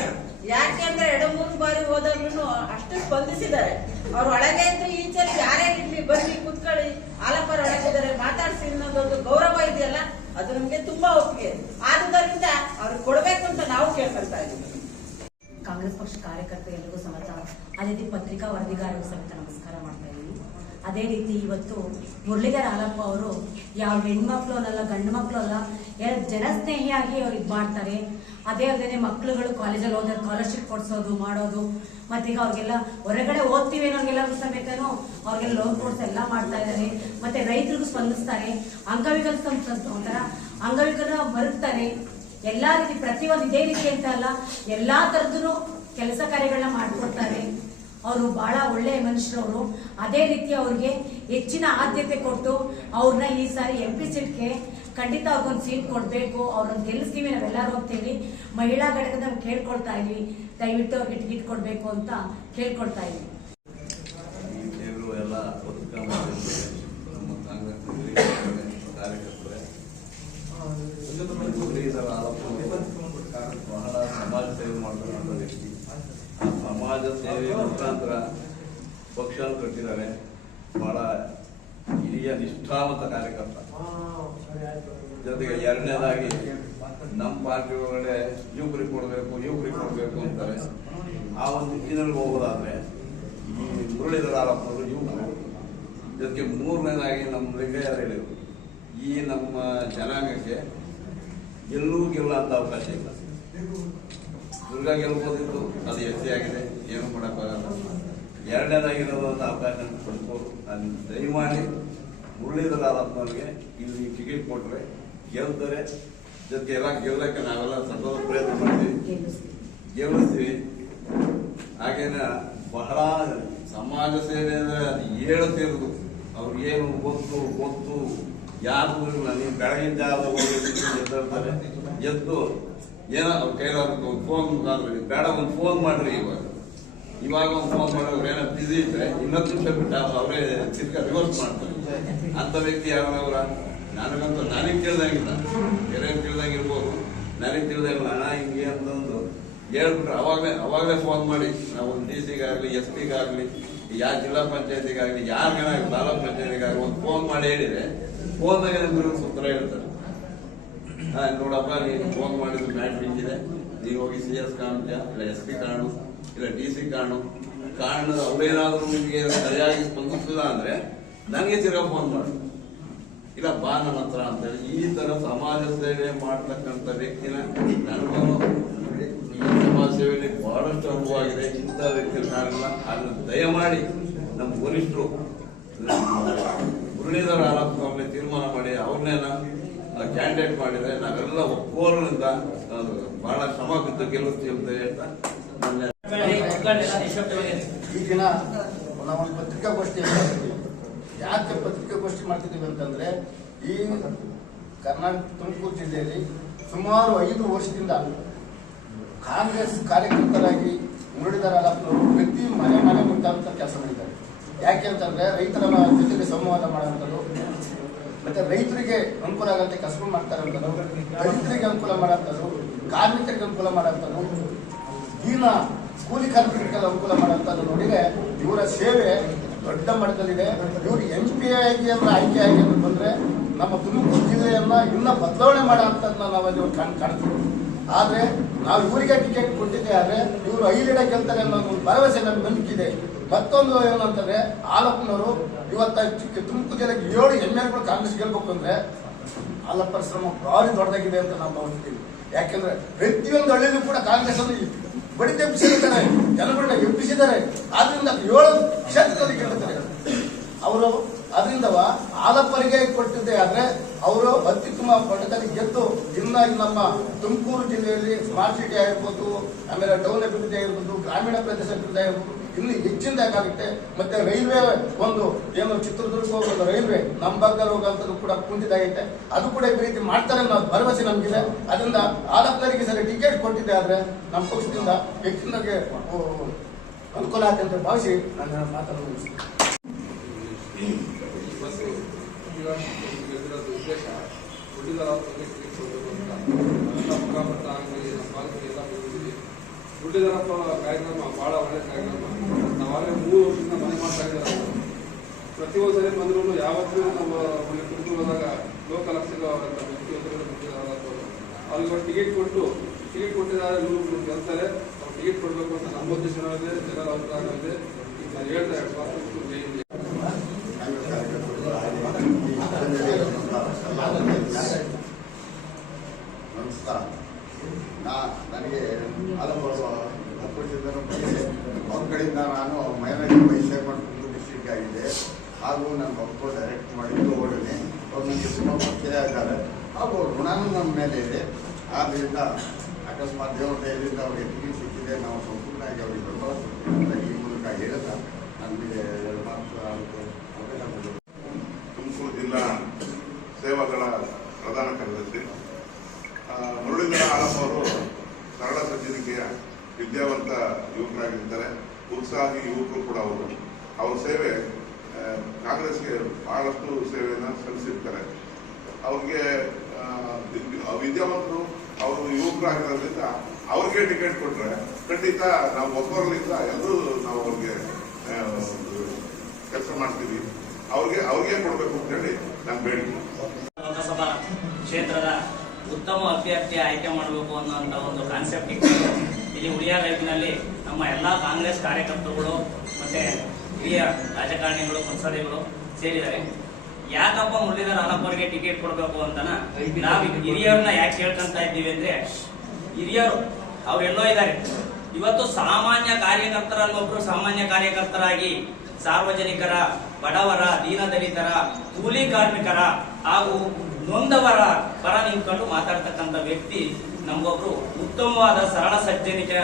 ಯಾಕೆಂದ್ರೆ ಎರಡು ಮೂರು ಬಾರಿ ಹೋದಾಗ್ಲೂ ಅಷ್ಟು ಸ್ಪಂದಿಸಿದ್ದಾರೆ. ಅವ್ರು ಒಳಗೆ ಇದ್ದು ಈಚೆ ಯಾರೇ ಇರ್ಲಿ ಬನ್ನಿ ಕುತ್ಕೊಳ್ಳಿ, ಆಲಪರ ಒಳಗಿದ್ದಾರೆ, ಮಾತಾಡ್ಸಿ ಅನ್ನೋದೊಂದು ಗೌರವ ಇದೆಯಲ್ಲ ಅದು ನಮ್ಗೆ ತುಂಬಾ ಒಪ್ಪಿಗೆ. ಆದ್ದರಿಂದ ಅವ್ರಿಗೆ ಕೊಡಬೇಕು ಅಂತ ನಾವು ಕೇಳ್ಕೊಳ್ತಾ ಇದ್ದೀವಿ. ಕಾಂಗ್ರೆಸ್ ಪಕ್ಷ ಕಾರ್ಯಕರ್ತ ಎಲ್ಲರಿಗೂ ಸಮೇತ ಅದೇ ರೀತಿ ಪತ್ರಿಕಾ ವರದಿಗಾರರಿಗೂ ಸಮೇತ ನಮಸ್ಕಾರ ಮಾಡ್ತಾ ಇದ್ದೀವಿ. ಅದೇ ರೀತಿ ಇವತ್ತು ಮುರಳೀಧರ ಹಾಲಪ್ಪ ಅವರು ಯಾವ ಹೆಣ್ಮಕ್ಳು ಅಲ್ಲ, ಗಂಡು ಮಕ್ಕಳು ಅಲ್ಲ ಎಲ್ಲ ಜನಸ್ನೇಹಿಯಾಗಿ ಅವ್ರು ಇದು ಮಾಡ್ತಾರೆ. ಅದೇ ಅಲ್ಲದೆ ಮಕ್ಳುಗಳು ಕಾಲೇಜಲ್ಲಿ ಹೋದ್ರೆ ಸ್ಕಾಲರ್ಶಿಪ್ ಕೊಡ್ಸೋದು, ಮಾಡೋದು ಮತ್ತೀಗ ಅವ್ರಿಗೆಲ್ಲ ಹೊರಗಡೆ ಓದ್ತೀವಿ ಅನ್ನೋರಿಗೆಲ್ಲರಿಗೂ ಸಮೇತನು ಅವ್ರಿಗೆಲ್ಲ ಲೋನ್ ಕೊಡ್ಸ ಎಲ್ಲ ಮಾಡ್ತಾ ಇದ್ದಾರೆ ಮತ್ತೆ ರೈತರಿಗೂ ಸ್ಪಂದಿಸ್ತಾರೆ, ಅಂಗವಿಕಲ ಒಂಥರ ಅಂಗವಿಕಲ ಬರುತ್ತಾರೆ ಎಲ್ಲಾ ರೀತಿ ಪ್ರತಿಯೊಂದು ಇದೇ ರೀತಿ ಅಂತ ಅಲ್ಲ, ಎಲ್ಲಾ ಥರದ್ದು ಕೆಲಸ ಕಾರ್ಯಗಳನ್ನ ಮಾಡ್ಕೊಡ್ತಾರೆ. ಅವರು ಬಹಳ ಒಳ್ಳೆಯ ಮನುಷ್ಯರವರು. ಅದೇ ರೀತಿ ಅವ್ರಿಗೆ ಹೆಚ್ಚಿನ ಆದ್ಯತೆ ಕೊಟ್ಟು ಅವ್ರನ್ನ ಈ ಸಾರಿ ಎಂ ಪಿ ಸೀಟ್ಗೆ ಖಂಡಿತ ಅವ್ರಿಗೊಂದು ಸೀಟ್ ಕೊಡಬೇಕು. ಅವ್ರನ್ನ ಗೆಲ್ಲಿಸ್ತೀವಿ ನಾವೆಲ್ಲರೂ ಹೋಗ್ತೀವಿ ಮಹಿಳಾ ಘಟಕದ ನಾವು ಕೇಳ್ಕೊಳ್ತಾ ಇದ್ವಿ. ದಯವಿಟ್ಟು ಅವ್ರಿಗೆ ಟಿಕೆಟ್ ಕೊಡಬೇಕು ಅಂತ ಕೇಳ್ಕೊಳ್ತಾ ಇದೀವಿ ದೇವರು ಎಲ್ಲ ಪತ್ರಿಕಾ ಮಾಧ್ಯಮದವರೇ, ನಮ್ಮ ಕಾಂಗ್ರೆಸ್ ಹಿರಿಯ ಕಾರ್ಯಕರ್ತರೇ ಮುರಳೀಧರ ಆಲಪ್ಪನವರು ಬಹಳ ಸಮಾಜ ಸೇವೆ ಮಾಡ್ತಕ್ಕಂಥ ವ್ಯಕ್ತಿ ಆ ಸಮಾಜ ಸೇವೆ ಮುಖಾಂತರ ಪಕ್ಷ ಕಟ್ಟಿದ್ದಾರೆ ಬಹಳ ಹಿರಿಯ ನಿಷ್ಠಾವಂತ ಕಾರ್ಯಕರ್ತ. ಜೊತೆಗೆ ಎರಡನೇದಾಗಿ ನಮ್ಮ ಪಾರ್ಟಿ ಒಳಗಡೆ ಯುವಕರಿಗೆ ಕೊಡಬೇಕು ಯುವಕರಿಗೆ ಕೊಡಬೇಕು ಅಂತಾರೆ. ಆ ಒಂದು ದಿಕ್ಕಿನಲ್ಲಿ ಹೋಗೋದಾದ್ರೆ ಈ ಮುರಳೀಧರ ಯುವಕರು. ಜೊತೆಗೆ ಮೂರನೇದಾಗಿ ನಮ್ಮ ಲಿಂಗಯ್ಯರು ಹೇಳಿದರು. ಈ ನಮ್ಮ ಜನಾಂಗಕ್ಕೆ ಎಲ್ಲೂ ಗೆಲ್ಲ ಅಂತ ಅವಕಾಶ ಇಲ್ಲ. ದುರ್ಗಾ ಗೆಲ್ಬೋದಿತ್ತು ಅದು ಆಗಿದೆ ಏನು ಮಾಡೋಕ್ಕಾಗಲ್ಲ. ಎರಡನೇದಾಗಿರೋದು ಅಂತ ಅವಕಾಶ ಕೊಡ್ಬೋದು. ನಾನು ದಯಮಾಡಿ ಮುರಳೀಧರ ಆಲಪ್ಪನವ್ರಿಗೆ ಇಲ್ಲಿ ಟಿಕೆಟ್ ಕೊಟ್ಟರೆ ಗೆಲ್ತಾರೆ. ಜೊತೆ ಎಲ್ಲ ಗೆಲ್ಲಕ್ಕೆ ನಾವೆಲ್ಲ ಸತತ ಪ್ರಯತ್ನ ಮಾಡ್ತೀವಿ. ಗೆಲ್ಲಿಸ್ತೀವಿ. ಹಾಗೇನ ಬಹಳ ಸಮಾಜ ಸೇವೆ ಅಂದ್ರೆ ಅದು ಹೇಳ್ತಿರೋದು ಅವ್ರಿಗೇನು ಗೊತ್ತು ಗೊತ್ತು. ಯಾರು ನೀವು ಬೆಳಗಿನ ಜಾವ ಎದ್ದಿರ್ತಾರೆ ಎದ್ದು ಏನೋ ಅವ್ರ ಕೈಲಾದ್ರು ಒಂದು ಫೋನ್ ಮಾಡ್ರಿ ಬೇಡ, ಒಂದು ಫೋನ್ ಮಾಡ್ರಿ ಇವಾಗ. ಇವಾಗ ಒಂದು ಫೋನ್ ಮಾಡೋರು ಏನೋ ಬಿಸಿ ಇದ್ರೆ ಇನ್ನೊಂದು ನಿಮಿಷ ಬಿಟ್ಟು ಅವರೇ ಚಿಕ್ಕ ರಿವರ್ಸ್ ಮಾಡ್ತಾರೆ. ಅಂತ ವ್ಯಕ್ತಿ ಯಾರವರ? ನನಗಂತೂ ನನಗೆ ತಿಳಿದಂಗಿಲ್ಲ ಬೇರೆ ತಿಳಿದಂಗಿರ್ಬೋದು ನನಗೆ ತಿಳಿದಂಗಿಲ್ಲ ಅಣ್ಣ ಹಿಂಗೆ ಅಂತಂದು ಹೇಳ್ಬಿಟ್ರೆ. ಅವಾಗಲೇ ಅವಾಗಲೇ ಫೋನ್ ಮಾಡಿ. ನಾವು ಒಂದು ಡಿ ಸಿಗಾಗಲಿ ಎಸ್ ಪಿಗಾಗಲಿ ಯಾವ ಜಿಲ್ಲಾ ಪಂಚಾಯತಿಗಾಗಲಿ ಯಾರಿಗಾನ ತಾಲೂಕ್ ಪಂಚಾಯತಿಗಾಗಲಿ ಒಂದು ಫೋನ್ ಮಾಡಿ ಹೇಳಿದ್ರೆ ಫೋನ್ದಾಗ ಉತ್ತರ ಹೇಳ್ತಾರೆ. ನೋಡಪ್ಪ, ನೀನು ಫೋನ್ ಮಾಡಿದ್ರು ಮ್ಯಾಟ್ ಬಿಟ್ಟಿದೆ ನೀವು ಹೋಗಿ ಸಿ ಎಸ್ ಕಾಣ್ತೀಯ? ಇಲ್ಲ ಎಸ್ ಪಿ ಕಾಣು. ಇಲ್ಲ ಡಿ ಸಿ ಕಾಣು. ಕಾರಣ ಅವ್ರೇನಾದ್ರೂ ನಿಮಗೆ ಸರಿಯಾಗಿ ಸ್ಪಂದಿಸಿಲ್ಲ ಅಂದ್ರೆ ನನಗೆ ತಿರ್ಗಾ ಫೋನ್ ಮಾಡಿ. ಇಲ್ಲ, ಬಾ ನನ್ನ ಹತ್ರ ಅಂತೇಳಿ ಈ ತರ ಸಮಾಜ ಸೇವೆ ಮಾಡ್ತಕ್ಕಂಥ ವ್ಯಕ್ತಿನ ನನಗೂ ಈ ಸಮಾಜ ಸೇವೆಯಲ್ಲಿ ಬಹಳಷ್ಟು ಅನುಭವ ಆಗಿದೆ ಇಂಥ ವ್ಯಕ್ತಿ ನಾನಿಲ್ಲ ಅದನ್ನು ದಯಮಾಡಿ ನಮ್ಮ ವರಿಷ್ಠರು, ಮುರಳೀಧರ ಆರೋಪ ತೀರ್ಮಾನ ಮಾಡಿ ಅವ್ರನ್ನೇನ ಕ್ಯಾಂಡಿಡೇಟ್ ಮಾಡಿದರೆ ನಾವೆಲ್ಲ ಒಕ್ಕೋಲಿನಿಂದ ಅದು ಬಹಳ ಶ್ರಮ ಬಿದ್ದು ಗೆಲ್ಲಿಸ್ತೀವಿ ಅಂತ ನನ್ನ ಈ ದಿನ ನಾವೊಂದು ಪತ್ರಿಕಾಗೋಷ್ಠಿ ಮಾಡ್ತಿದ್ದೀವಿ ಯಾಕೆ ಪತ್ರಿಕಾಗೋಷ್ಠಿ ಮಾಡ್ತಿದ್ದೀವಿ ಅಂತಂದ್ರೆ, ಈ ಕರ್ನಾಟಕ, ತುಮಕೂರು ಜಿಲ್ಲೆಯಲ್ಲಿ ಸುಮಾರು ಐದು ವರ್ಷದಿಂದ ಕಾಂಗ್ರೆಸ್ ಕಾರ್ಯಕರ್ತರಾಗಿ ಮುರಳೀಧರ ವ್ಯಕ್ತಿ ಮನೆ ಮನೆ ಮುಂತಾದಂಥ ಕೆಲಸ ಮಾಡಿದ್ದಾರೆ. ಯಾಕೆ ಅಂತಂದ್ರೆ, ರೈತರ ಜೊತೆಗೆ ಸಂವಾದ ಮಾಡುವಂಥದ್ದು, ಮತ್ತೆ ರೈತರಿಗೆ ಅನುಕೂಲ ಆಗಂತೆ ಕಸಬು ಮಾಡ್ತಾರೆ ಅಂತದ್ದು, ದಲಿತರಿಗೆ ಅನುಕೂಲ ಮಾಡೋಂಥದ್ದು ಕಾರ್ಮಿಕರಿಗೆ ಅನುಕೂಲ ಮಾಡೋಂಥದ್ದು ದಿನ ಕೂಲಿ ಕಾರ್ಮಿಕರಿಗೆಲ್ಲ ಅನುಕೂಲ ಮಾಡೋಂಥದ್ದು ನೋಡಿದ್ರೆ ಇವರ ಸೇವೆ ದೊಡ್ಡ ಮಟ್ಟದಲ್ಲಿದೆ ಇವರು ಎಂ ಪಿ ಆಗಿ ಅಂದ್ರೆ ಆಯ್ಕೆ ಆಗಿ ಅಂತ ಬಂದ್ರೆ ನಮ್ಮ ತುಮಕೂರು ಜಿಲ್ಲೆಯನ್ನ ಇನ್ನ ಬದಲಾವಣೆ ಮಾಡೋ ನಾವಲ್ಲಿ ಕಾಣ್, ಕಾಣ್ತೀವಿ. ಆದ್ರೆ ನಾವು ಇವರಿಗೆ ಟಿಕೆಟ್ ಕೊಟ್ಟಿದ್ದೆ ಆದ್ರೆ ಇವರು ಐಲಿಡ ಗೆಲ್ತಾರೆ ಅನ್ನೋ ಒಂದು ಭರವಸೆ ನಮ್ಗೆ ನಂಬಿಕೆ ಮತ್ತೊಂದು ಏನಂತಂದ್ರೆ ಆಲಪ್ಪನವರು ಇವತ್ತ ತುಮಕೂರು ಜಿಲ್ಲೆಗೆ ಏಳು ಎಮ್ಮೆಗಳು ಕಾಂಗ್ರೆಸ್ ಗೆಲ್ಬೇಕು ಅಂದ್ರೆ ಆಲಪ್ಪರ ಶ್ರಮ ಭಾರಿ ದೊಡ್ಡದಾಗಿದೆ ಅಂತ ನಾವು ಭಾವಿಸ್ತೀವಿ. ಯಾಕೆಂದ್ರೆ ಪ್ರತಿಯೊಂದು ಹಳ್ಳಿಯೂ ಕೂಡ ಕಾಂಗ್ರೆಸ್ ಅನ್ನು ಬಡಿದು ತಪ್ಪಿಸಿದ್ದಾರೆ ಜನಗಳನ್ನ ಎಬ್ಬಿಸಿದ್ದಾರೆ ಆದ್ರಿಂದ ಏಳು ಕ್ಷೇತ್ರದಲ್ಲಿ ಗೆಲ್ಲುತ್ತಾರೆ ಅವರು ಅದರಿಂದ ಆಲಪ್ಪರಿಗೆ ಕೊಟ್ಟಿದ್ದೆ ಆದ್ರೆ ಅವರು ಅತ್ಯುತ್ತಮ ಮಟ್ಟದಲ್ಲಿ ಗೆದ್ದು ಇನ್ನ ನಮ್ಮ ತುಮಕೂರು ಜಿಲ್ಲೆಯಲ್ಲಿ ಸ್ಮಾರ್ಟ್ ಸಿಟಿ ಆಗಿರ್ಬೋದು, ಆಮೇಲೆ ಟೌನ್ ಅಭಿವೃದ್ಧಿ ಆಗಿರ್ಬೋದು, ಗ್ರಾಮೀಣ ಪ್ರದೇಶ ಅಭಿವೃದ್ಧಿ ಆಗಿರ್ಬೋದು ಇನ್ನು ಹೆಚ್ಚಿನದಾಗುತ್ತೆ ಮತ್ತೆ ರೈಲ್ವೆ ಒಂದು ಏನು ಚಿತ್ರದುರ್ಗ ಒಂದು ರೈಲ್ವೆ ನಮ್ಮ ಭಾಗದಲ್ಲಿ ಹೋಗುವಂಥದ್ದು ಕೂಡ ಕುಂಠಿತಾಗೈತೆ ಅದು ಕೂಡ ಈ ರೀತಿ ಮಾಡ್ತಾರೆ ಅನ್ನೋ ಭರವಸೆ ನಮಗಿದೆ. ಅದರಿಂದ ಆಲಪ್ಪರಿಗೆ ಸರಿ ಟಿಕೆಟ್ ಕೊಟ್ಟಿದ್ದೆ ಆದರೆ ನಮ್ಮ ಪಕ್ಷದಿಂದ ಹೆಚ್ಚಿನದಾಗಿ ಅನುಕೂಲ ಆಗುತ್ತೆ ಭಾವಿಸಿ ನನ್ನ ಮಾತನ್ನು ಮುಗಿಸ್ತೀನಿ. ಉದ್ದೇಶ ಮುಖಾಮುಖ ನಮ್ಮ ಉಳಿದರಪ್ಪ ಕಾರ್ಯಕ್ರಮ ಭಾಳ ಒಳ್ಳೆ ಕಾರ್ಯಕ್ರಮ. ನಾವಾಗಲೇ ಮೂರು ವರ್ಷದಿಂದ ಮನೆ ಮಾಡ್ತಾ ಇದ್ದಾರೆ ಪ್ರತಿ ಒಂದು ಸರಿ ಬಂದ್ರು ಯಾವತ್ತೂ ನಮ್ಮ ಇಲ್ಲಿ ಕುಟುಂಬ ಹೋದಾಗ ಲೋಕಲ್ ಸಿಗೋ ಬಂದಿದ್ದಾರೆ ಅವ್ರಿಗೆ ಟಿಕೆಟ್ ಕೊಟ್ಟು ಟಿಕೆಟ್ ಕೊಟ್ಟಿದ್ದಾರೆ ನೂರು ಗೆಲ್ತಾರೆ ಅವ್ರು ಟಿಕೆಟ್ ಕೊಡಬೇಕು ಅಂತ ನಮ್ಮ ಉದ್ದೇಶನೂ ಇದೆ, ಜನರ ಅಭಿಪ್ರಾಯ ಇದೆ. ಈಗ ನಾನು ಹೇಳ್ತಾ ಎರಡು ಮಾತು ಜೈ ಹಿಂದ್. ನಮಸ್ಕಾರ ನಾ ನನಗೆ ಹಲವಾರು ಅಪರಿಚಿತರ ಬಗ್ಗೆ ಅವ್ರ ಕಡೆಯಿಂದ ನಾನು ಮೈನಾರಿಟಿ ವೈಸ್ ಮಾಡಿಕೊಂಡು ಡಿಸ್ಟ್ರಿಕ್ಟ್ ಆಗಿದೆ ಹಾಗೂ ನನ್ನ ಮಕ್ಕಳು ಡೈರೆಕ್ಟ್ ಮಾಡಿದ್ದು ಓಡನೆ ಅವ್ರು ನನಗೆ ತುಂಬ ಪರಿಚಯ ಇದ್ದಾರೆ ಹಾಗೂ ಋಣನೂ ನಮ್ಮ ಮೇಲೆ ಇದೆ ಆದ್ದರಿಂದ ಅಕಸ್ಮಾತ್ ದೇವರ ದಯದಿಂದ ಅವರಿಗೆ ಟಿಕೆಟ್ ಸಿಕ್ಕಿದೆ ನಾವು ಸಂಪೂರ್ಣವಾಗಿ ಅವರಿಗೆ ಬೆಂಬಲ ಕೊಡ್ತೀವಿ ಅಂತ ಈ ಮೂಲಕ ಹೇಳ್ತಾ ನಮಗೆ ಎರಡು ಮಾತು ಆಗುತ್ತೆ ಅವಕಾಶ ಕೊಡಬೇಕು ತುಮಕೂರು ಜಿಲ್ಲಾ ಸೇವಾಗಳ ಪ್ರಧಾನ ಕಾರ್ಯದರ್ಶಿ ಆ, ಮುರಳೀಧರ ಆಳಂ ಅವರು ಸರಳ ಸಜ್ಜನಿಕೆಯ ವಿದ್ಯಾವಂತ ಯುವಕರಾಗಿರ್ತಾರೆ ಉತ್ಸಾಹಿ ಯುವಕರು ಕೂಡ ಅವರು ಅವ್ರ ಸೇವೆ ಆ, ಕಾಂಗ್ರೆಸ್ಗೆ ಬಹಳಷ್ಟು ಸೇವೆಯನ್ನು ಸಲ್ಲಿಸಿರ್ತಾರೆ. ಅವ್ರಿಗೆ ವಿದ್ಯಾವಂತರು, ಅವರು ಯುವಕರಾಗಿರೋದ್ರಿಂದ ಅವ್ರಿಗೆ ಟಿಕೆಟ್ ಕೊಟ್ರೆ ಖಂಡಿತ ನಾವು ಒಬ್ಬರಲ್ಲಿಂದ ಎಲ್ಲರೂ ನಾವು ಅವ್ರಿಗೆ ಕೆಲಸ ಮಾಡ್ತೀವಿ. ಅವ್ರಿಗೆ ಅವ್ರಿಗೆ ಕೊಡಬೇಕು ಅಂತ ಹೇಳಿ ನಾನು ಬೇಡಿಕೆ. ಲೋಕಸಭಾ ಕ್ಷೇತ್ರದ ಉತ್ತಮ ಅಭ್ಯರ್ಥಿ ಆಯ್ಕೆ ಮಾಡಬೇಕು ಅನ್ನುವಂತ ಒಂದು ಕಾನ್ಸೆಪ್ಟ್ ಇತ್ತು. ಇಲ್ಲಿ ಉಳಿಯ ಲೈಫ್ನಲ್ಲಿ ನಮ್ಮ ಎಲ್ಲಾ ಕಾಂಗ್ರೆಸ್ ಕಾರ್ಯಕರ್ತರುಗಳು ಮತ್ತೆ ಹಿರಿಯ ರಾಜಕಾರಣಿಗಳು ಸಂಸದೆಗಳು ಸೇರಿದ್ದಾರೆ ಯಾಕಪ್ಪ ಮುರಳೀಧರ ಅನಪ್ಪರಿಗೆ ಟಿಕೆಟ್ ಕೊಡಬೇಕು ಅಂತನ ನಾವು ಹಿರಿಯರನ್ನ ಯಾಕೆ ಕೇಳ್ಕೊಂತ ಇದ್ದೀವಿ ಅಂದ್ರೆ, ಹಿರಿಯರು ಅವರೆಲ್ಲೋ ಇದ್ದಾರೆ. ಇವತ್ತು ಸಾಮಾನ್ಯ ಕಾರ್ಯಕರ್ತರಲ್ಲೊಬ್ರು ಸಾಮಾನ್ಯ ಕಾರ್ಯಕರ್ತರಾಗಿ ಸಾರ್ವಜನಿಕರ, ಬಡವರ ದೀನದಲಿತರ ಕೂಲಿ ಕಾರ್ಮಿಕರ ಹಾಗೂ ನೊಂದವರ ಪರ ನಿಂತ್ಕೊಂಡು ಮಾತಾಡ್ತಕ್ಕಂಥ ವ್ಯಕ್ತಿ ನಮಗೊಬ್ರು ಉತ್ತಮವಾದ ಸರಳ ಸಜ್ಜನಿಕೆ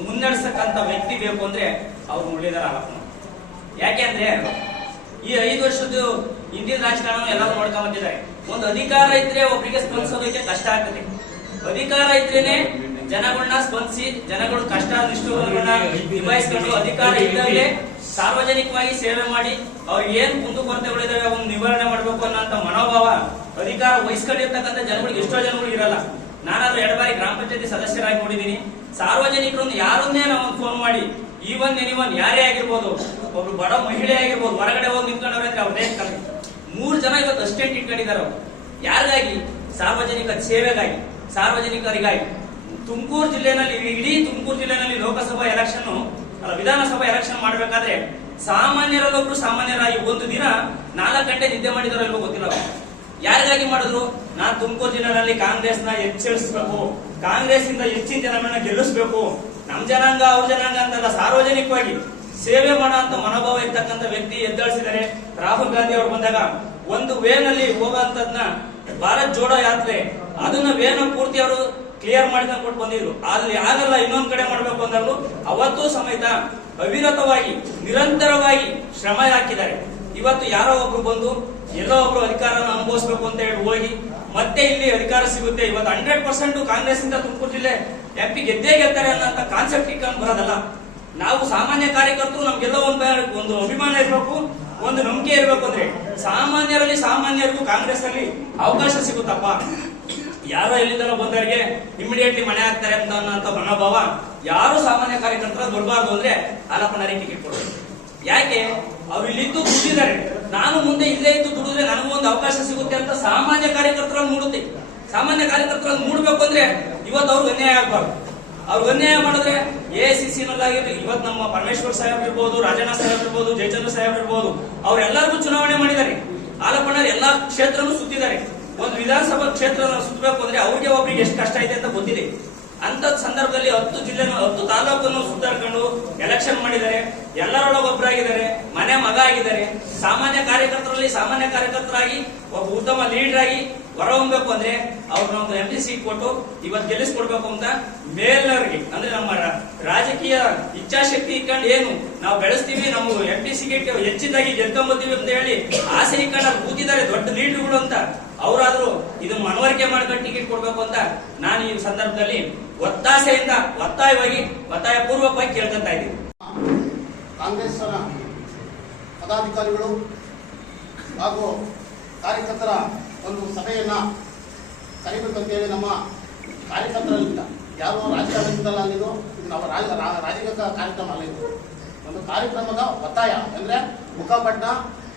ಮುನ್ನಡೆಸಕ್ಕಂಥ ವ್ಯಕ್ತಿ ಬೇಕು ಅಂದ್ರೆ ಅವ್ರು ಮುರಳೀಧರ ಆಲಪ್ಪನ ಯಾಕೆ ಅಂದ್ರೆ ಈ ಐದು ವರ್ಷದ ಹಿಂದಿನ ರಾಜಕಾರಣ ಎಲ್ಲರೂ ಬಂದಿದ್ದಾರೆ ಒಂದು ಅಧಿಕಾರ ಇದ್ರೆ ಒಬ್ಬರಿಗೆ ಸ್ಪಂದಿಸೋದಕ್ಕೆ ಕಷ್ಟ ಆಗ್ತದೆ. ಅಧಿಕಾರ ಇದ್ರೇನೆ ಜನಗಳನ್ನ ಸ್ಪಂದಿಸಿ, ಜನಗಳು ಕಷ್ಟ ನಿಷ್ಠುಗಳನ್ನ ನಿಭಾಯಿಸಿಕೊಂಡು ಅಧಿಕಾರ ಇದ್ದಾಗಲೇ ಸಾರ್ವಜನಿಕವಾಗಿ ಸೇವೆ ಮಾಡಿ ಅವ್ರಿಗೆ ಏನ್ ಕುಂದುಕೊರತೆಗಳಿದಾವೆ ಅವನ್ನ ನಿವಾರಣೆ ಮಾಡ್ಬೇಕು ಅನ್ನೋಂತ ಮನೋಭಾವ ಅಧಿಕಾರ ವಹಿಸ್ಕೊಂಡಿರ್ತಕ್ಕಂಥ ಜನಗಳಿಗೆ ಎಷ್ಟೋ ಜನಗಳು ಇರಲ್ಲ. ನಾನಾದ್ರೂ ಎರಡು ಬಾರಿ ಗ್ರಾಮ ಪಂಚಾಯತಿ ಸದಸ್ಯರಾಗಿ ನೋಡಿದೀನಿ. ಸಾರ್ವಜನಿಕರನ್ನು ಯಾರನ್ನೇ ನಾವು ಫೋನ್ ಮಾಡಿ ಈವನ್ ಎನಿವನ್ ಯಾರೇ ಆಗಿರ್ಬೋದು, ಒಬ್ರು ಬಡ ಮಹಿಳೆ ಆಗಿರ್ಬೋದು, ಹೊರಗಡೆ ಹೋಗಿ ನಿಂತ್ಕೊಂಡವ್ರೆ ಅಂದ್ರೆ ಕಮ್ಮಿ. ಮೂರು ಜನ ಇವತ್ತು ಅಸ್ಟೆಂಟ್ ಇಟ್ಕೊಂಡಿದ್ದಾರೆ ಅವ್ರು. ಯಾರಿಗಾಗಿ? ಸಾರ್ವಜನಿಕ ಸೇವೆಗಾಗಿ, ಸಾರ್ವಜನಿಕರಿಗಾಗಿ. ತುಮಕೂರು ಜಿಲ್ಲೆನಲ್ಲಿ ಇಡೀ ತುಮಕೂರು ಜಿಲ್ಲೆನಲ್ಲಿ ಲೋಕಸಭಾ ಎಲೆಕ್ಷನ್ ಅಲ್ಲ, ವಿಧಾನಸಭಾ ಎಲೆಕ್ಷನ್ ಮಾಡಬೇಕಾದ್ರೆ ಸಾಮಾನ್ಯರಲ್ಲೊಬ್ರು ಸಾಮಾನ್ಯರಾಗಿ ಒಂದು ದಿನ ನಾಲ್ಕು ಗಂಟೆ ನಿದ್ದೆ ಮಾಡಿದಾರೋ ಇಲ್ವೋ ಗೊತ್ತಿಲ್ಲ ಯಾರಿಗಾಗಿ ಮಾಡಿದ್ರು? ನಾನು ತುಮಕೂರು ಜಿಲ್ಲೆನಲ್ಲಿ ಕಾಂಗ್ರೆಸ್ನ ಎಚ್ಚರಿಸಬೇಕು. ಕಾಂಗ್ರೆಸ್ ಇಂದ ಹೆಚ್ಚಿನ ಜನಗಳನ್ನ ಗೆಲ್ಲಿಸ್ಬೇಕು. ನಮ್ ಜನಾಂಗ, ಅವ್ರ ಜನಾಂಗ ಅಂತಲ್ಲ ಸಾರ್ವಜನಿಕವಾಗಿ ಸೇವೆ ಮಾಡೋ ಮನೋಭಾವ ಇರ್ತಕ್ಕಂಥ ವ್ಯಕ್ತಿ ಎದ್ದಳಿಸಿದ್ದಾರೆ ರಾಹುಲ್ ಗಾಂಧಿ ಅವರು ಬಂದಾಗ ಒಂದು ವೇನಲ್ಲಿ ಹೋಗೋಂಥದ್ನ ಭಾರತ್ ಜೋಡೋ ಯಾತ್ರೆ, ಅದನ್ನ ವೇನ ಪೂರ್ತಿ ಅವರು ಕ್ಲಿಯರ್ ಮಾಡಿದ ಕೊಟ್ಟು ಬಂದಿದ್ರು. ಅಲ್ಲಿ ಆಗಲ್ಲ, ಇನ್ನೊಂದ್ ಕಡೆ ಮಾಡ್ಬೇಕು ಅಂದಾಗಲೂ ಅವತ್ತೂ ಸಮೇತ ಅವಿರತವಾಗಿ, ನಿರಂತರವಾಗಿ ಶ್ರಮ ಹಾಕಿದ್ದಾರೆ ಇವತ್ತು ಯಾರೋ ಒಬ್ರು ಬಂದು ಎಲ್ಲೋ ಒಬ್ರು ಅಧಿಕಾರನ ಅನುಭವಿಸ್ಬೇಕು ಅಂತ ಹೇಳಿ ಹೋಗಿ ಮತ್ತೆ ಇಲ್ಲಿ ಅಧಿಕಾರ ಸಿಗುತ್ತೆ. ಇವತ್ತು ಹಂಡ್ರೆಡ್ ಪರ್ಸೆಂಟ್ ಕಾಂಗ್ರೆಸ್ ಇಂದ ತುಮಕೂರು ಜಿಲ್ಲೆ ಎಂಪಿ ಗೆದ್ದೇ ಗೆಲ್ತಾರೆ ಅನ್ನೋ ಕಾನ್ಸೆಪ್ಟ್ ಇಟ್ಕೊಂಡು ಬರೋದಲ್ಲ. ನಾವು ಸಾಮಾನ್ಯ ಕಾರ್ಯಕರ್ತರು, ನಮ್ಗೆಲ್ಲ ಒಂದು ಒಂದು ಅಭಿಮಾನ ಇರಬೇಕು, ಒಂದು ನಂಬಿಕೆ ಇರಬೇಕು ಅಂದ್ರೆ ಸಾಮಾನ್ಯರಲ್ಲಿ ಸಾಮಾನ್ಯರಿಗೂ ಕಾಂಗ್ರೆಸ್ ಅಲ್ಲಿ ಅವಕಾಶ ಸಿಗುತ್ತಪ್ಪ. ಯಾರೋ ಎಲ್ಲಿಂದಲೋ ಬಂದವರಿಗೆ ಇಮಿಡಿಯೇಟ್ಲಿ ಮನೆ ಹಾಕ್ತಾರೆ ಅಂತ ಅನ್ನೋ ಮನೋಭಾವ ಯಾರು ಸಾಮಾನ್ಯ ಕಾರ್ಯಕರ್ತರ ಬರಬಾರ್ದು ಅಂದ್ರೆ ಆಲಪನರಿಗೆ ಟಿಕೆಟ್ ಯಾಕೆ? ಅವ್ರು ಇಲ್ಲಿದ್ದು ದುಡಿದಾರೆ ನಾನು ಮುಂದೆ ಇಲ್ಲೇ ಇದ್ದು ದುಡಿದ್ರೆ ನನಗೂ ಒಂದು ಅವಕಾಶ ಸಿಗುತ್ತೆ ಅಂತ ಸಾಮಾನ್ಯ ಕಾರ್ಯಕರ್ತರನ್ನ ಮೂಡುತ್ತೆ. ಸಾಮಾನ್ಯ ಕಾರ್ಯಕರ್ತರನ್ನ ಮೂಡಬೇಕು ಅಂದ್ರೆ ಇವತ್ತು ಅವ್ರಿಗೆ ಅನ್ಯಾಯ ಆಗ್ಬಾರ್ದು. ಅವ್ರಿಗೆ ಅನ್ಯಾಯ ಮಾಡಿದ್ರೆ ಎ ಸಿ ಸಿ ನಲ್ಲಾಗಿರ್ಲಿ ಇವತ್ತು ನಮ್ಮ ಪರಮೇಶ್ವರ್ ಸಾಹೇಬ್ ಇರ್ಬೋದು, ರಾಜಣ್ಣ ಸಾಹೇಬ್ ಇರ್ಬೋದು, ಜಯಚಂದ್ರ ಸಾಹೇಬ್ ಇರ್ಬೋದು, ಅವ್ರೆಲ್ಲರಿಗೂ ಚುನಾವಣೆ ಮಾಡಿದ್ದಾರೆ. ಆಲಪ್ಪಣ್ಣ ಎಲ್ಲಾ ಕ್ಷೇತ್ರನೂ ಸುತ್ತಿದ್ದಾರೆ. ಒಂದು ವಿಧಾನಸಭಾ ಕ್ಷೇತ್ರ ಸುತ್ತಬೇಕು ಅಂದ್ರೆ ಅವ್ರಿಗೆ ಒಬ್ರಿಗೆ ಎಷ್ಟು ಕಷ್ಟ ಇದೆ ಅಂತ ಗೊತ್ತಿದೆ. ಅಂತ ಸಂದರ್ಭದಲ್ಲಿ ಹತ್ತು ಜಿಲ್ಲೆ ಹತ್ತು ತಾಲೂಕನ್ನು ಸುತ್ತಾಡ್ಕೊಂಡು ಎಲೆಕ್ಷನ್ ಮಾಡಿದ್ದಾರೆ. ಎಲ್ಲರೊಳಗೆ ಒಬ್ಬರಾಗಿದ್ದಾರೆ ಮನೆ ಮಗ ಆಗಿದ್ದಾರೆ. ಸಾಮಾನ್ಯ ಕಾರ್ಯಕರ್ತರಲ್ಲಿ ಸಾಮಾನ್ಯ ಕಾರ್ಯಕರ್ತರಾಗಿ, ಒಬ್ಬ ಉತ್ತಮ ಲೀಡರ್ ಆಗಿ ಹೊರಹೊಮ್ಮಬೇಕು ಅಂದ್ರೆ ಅವ್ರನ್ನ ಒಂದು ಎಂ ಪಿ ಸೀಟ್ ಕೊಟ್ಟು ಇವತ್ತು ಗೆಲ್ಲಿಸ್ಕೊಡ್ಬೇಕು ಅಂತ ಮೇಲ್ನವ್ರಿಗೆ, ಅಂದ್ರೆ ನಮ್ಮ ರಾಜಕೀಯ ಇಚ್ಛಾಶಕ್ತಿ ಇಟ್ಕೊಂಡು ಏನು, ನಾವು ಬೆಳೆಸ್ತೀವಿ ನಮ್ಮ ಎಂ ಪಿ ಸಿಗೆ ಹೆಚ್ಚಿದಾಗಿ ಗೆದ್ಕೊಂಬತ್ತೀವಿ ಅಂತ ಹೇಳಿ ಆಸೆ ಇಟ್ಕೊಂಡು ಕೂತಿದ್ದಾರೆ ದೊಡ್ಡ ಲೀಡರ್ಗಳು ಅಂತ. ಅವರಾದ್ರೂ ಇದು ಮನವರಿಕೆ ಮಾಡ್ಕೊಂಡು ಟಿಕೆಟ್ ಕೊಡ್ಬೇಕು ಅಂತ ನಾನು ಈ ಸಂದರ್ಭದಲ್ಲಿ ಒತ್ತಾಸೆಯಿಂದ ಒತ್ತಾಯವಾಗಿ ಒತ್ತಾಯ ಪೂರ್ವಕವಾಗಿ ಕೇಳ್ಕೊಂತ ಇದ್ದೀನಿ. ಕಾಂಗ್ರೆಸ್ನ ಪದಾಧಿಕಾರಿಗಳು ಹಾಗೂ ಕಾರ್ಯಕರ್ತರ ಒಂದು ಸಭೆಯನ್ನ ಕರಿಬೇಕಂತೇಳಿ ನಮ್ಮ ಕಾರ್ಯಕರ್ತರಲ್ಲಿದ್ದ ಯಾರೋ ರಾಜಕಾರಣದಿಂದಲ್ಲ ಅಲ್ಲಿದ್ದು ನಮ್ಮ ರಾಜ ರಾಜಕೀಯ ಕಾರ್ಯಕ್ರಮ ಅಲ್ಲಿದ್ದು. ಒಂದು ಕಾರ್ಯಕ್ರಮದ ಒತ್ತಾಯ ಅಂದ್ರೆ ಮುಖಪಟ್ಟಣ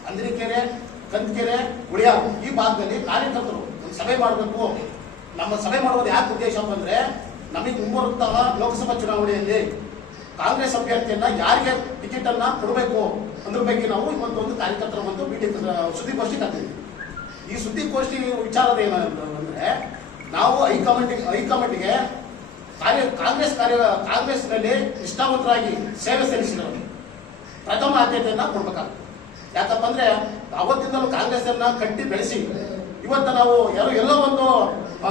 ಅಂದ್ರಿಕೆರೆ ಕಂದಕೆರೆ ಉಳಿಯಾ ಈ ಭಾಗದಲ್ಲಿ ಕಾರ್ಯಕರ್ತರು ಸಭೆ ಮಾಡಬೇಕು. ನಮ್ಮ ಸಭೆ ಮಾಡುವುದು ಯಾಕೆ ಉದ್ದೇಶ ಅಂತಂದ್ರೆ, ನಮಗೆ ಮುಂಬರುವಂತಹ ಲೋಕಸಭಾ ಚುನಾವಣೆಯಲ್ಲಿ ಕಾಂಗ್ರೆಸ್ ಅಭ್ಯರ್ಥಿಯನ್ನ ಯಾರಿಗೆ ಟಿಕೆಟ್ ಅನ್ನ ಕೊಡಬೇಕು ಅದ್ರ ಬಗ್ಗೆ ನಾವು ಇವತ್ತೊಂದು ಕಾರ್ಯಕರ್ತರ ಒಂದು ಮೀಟಿಂಗ್ ಸುದ್ದಿಗೋಷ್ಠಿ ಕರೆದಿದ್ವಿ. ಈ ಸುದ್ದಿಗೋಷ್ಠಿ ವಿಚಾರದ ಏನಂದ್ರೆ ನಾವು ಹೈಕಮಾಂಡ್, ಹೈಕಮಾಂಡ್ಗೆ ಕಾರ್ಯ, ಕಾಂಗ್ರೆಸ್ ಕಾರ್ಯ, ಕಾಂಗ್ರೆಸ್ನಲ್ಲಿ ನಿಷ್ಠಾವಂತರಾಗಿ ಸೇವೆ ಸಲ್ಲಿಸಿದವರು. ಪ್ರಥಮ ಆದ್ಯತೆಯನ್ನ ಕೊಡ್ಬೇಕಾಗ್ತದೆ ಯಾಕಪ್ಪ ಅಂದ್ರೆ ಅವತ್ತಿಂದಲೂ ಕಾಂಗ್ರೆಸ್ ಅನ್ನ ಕಟ್ಟಿ ಬೆಳೆಸಿ, ಇವತ್ತು ನಾವು ಯಾರು ಎಲ್ಲೋ ಒಂದು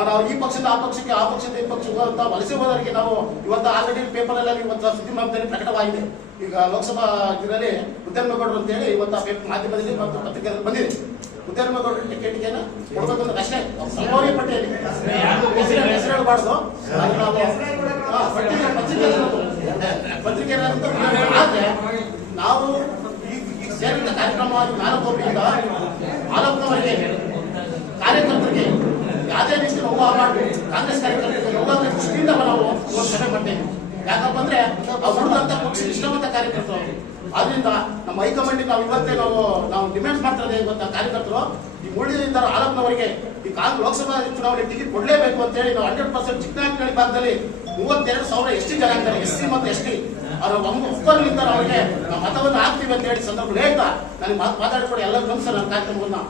ನಾವು ಈ ಪಕ್ಷದ ಆ ಪಕ್ಷಕ್ಕೆ, ಆ ಪಕ್ಷದ ಈ ಅಂತ ವಲಸೆ ಹೋದವರಿಗೆ ನಾವು ಇವತ್ತು ಆಲ್ರೆಡಿ ಪೇಪರ್ ಅಲ್ಲಿ ಇವತ್ತು ಸುದ್ದಿ ಮಾಧ್ಯಮದಲ್ಲಿ ಪ್ರಕಟವಾಗಿದೆ. ಈಗ ಲೋಕಸಭಾ ಇದರಲ್ಲಿ ಉದ್ಯಮಗೌಡರು ಅಂತೇಳಿ ಇವತ್ತು ಆ ಪೇಪರ್ ಮಾಧ್ಯಮದಲ್ಲಿ ಮತ್ತು ಪತ್ರಿಕೆಯಲ್ಲಿ ಬಂದಿದೆ. ಉದ್ಯಮಗೌಡರ ಟಿಕೆಟ್ಗೆ ಕೊಡ್ಬೇಕು ಅಷ್ಟೇ ಸಂಭಾವ್ಯ ಪಟ್ಟಿಯಲ್ಲಿ ಹೆಸರು ಪತ್ರಿಕೆ ಪತ್ರಿಕೆ ನಾವು ಸೇರಿದ ಕಾರ್ಯಕ್ರಮವಾಗಿ ನಾಲ್ಕು ಒಬ್ಬರಿಂದ ಆಲೋಪನವರಿಗೆ ಕಾರ್ಯಕರ್ತರಿಗೆ ಯಾವುದೇ ರೀತಿ ನೋವು ಮಾಡಿ ಕಾಂಗ್ರೆಸ್ ಕಾರ್ಯಕರ್ತರಿಗೆ ನೋವಾಗದ ದೃಷ್ಟಿಯಿಂದ ನಾವು ಸಭೆ ಮಾಡ್ತೇವೆ. ಯಾಕಪ್ಪ ಅಂದ್ರೆ ಅವ್ರು ಪಕ್ಷ ಇಷ್ಟವಂತ ಕಾರ್ಯಕರ್ತರು. ಆದ್ರಿಂದ ನಮ್ಮ ಹೈಕಮಾಂಡ್ ನಾವು ಇವತ್ತೇ ನಾವು ನಾವು ಡಿಮ್ಯಾಂಡ್ ಮಾಡ್ತಾರೆ ಇವತ್ತ ಕಾರ್ಯಕರ್ತರು. ಈ ಮುಳ್ಳಿನಿಂದ ಆಲಪ್ನವರಿಗೆ ಈ ಕಾಂಗ್ರೆಸ್ ಲೋಕಸಭಾ ಚುನಾವಣೆ ಟಿಕೆಟ್ ಕೊಡಲೇಬೇಕು ಅಂತ ಹೇಳಿ ನಾವು ಹಂಡ್ರೆಡ್ ಪರ್ಸೆಂಟ್ ಚಿಕ್ಕನಾಗ್ನಳ್ಳಿ ಭಾಗದಲ್ಲಿ ಮೂವತ್ತೆರಡು ಸಾವಿರ ಎಸ್ ಟಿ ಜನ ಆಗ್ತಾರೆ. ಎಸ್ ಸಿ ಮತ್ತು ಎಸ್ ಟಿ. ಅವರ ಒಪ್ಪಲಿಂದ ಅವ್ರಿಗೆ ನಮ್ಮ ಮತವನ್ನು ಹಾಕ್ತೀವಿ ಅಂತ ಹೇಳಿ ಸಂದರ್ಭ ಹೇಳ್ತಾ, ನನಗೆ ಮಾತಾಡ್ಕೊಡಿ ಎಲ್ಲರೂ ನಮಸ್ಕಾರ ನನ್ನ ಕಾರ್ಯಕ್ರಮವನ್ನು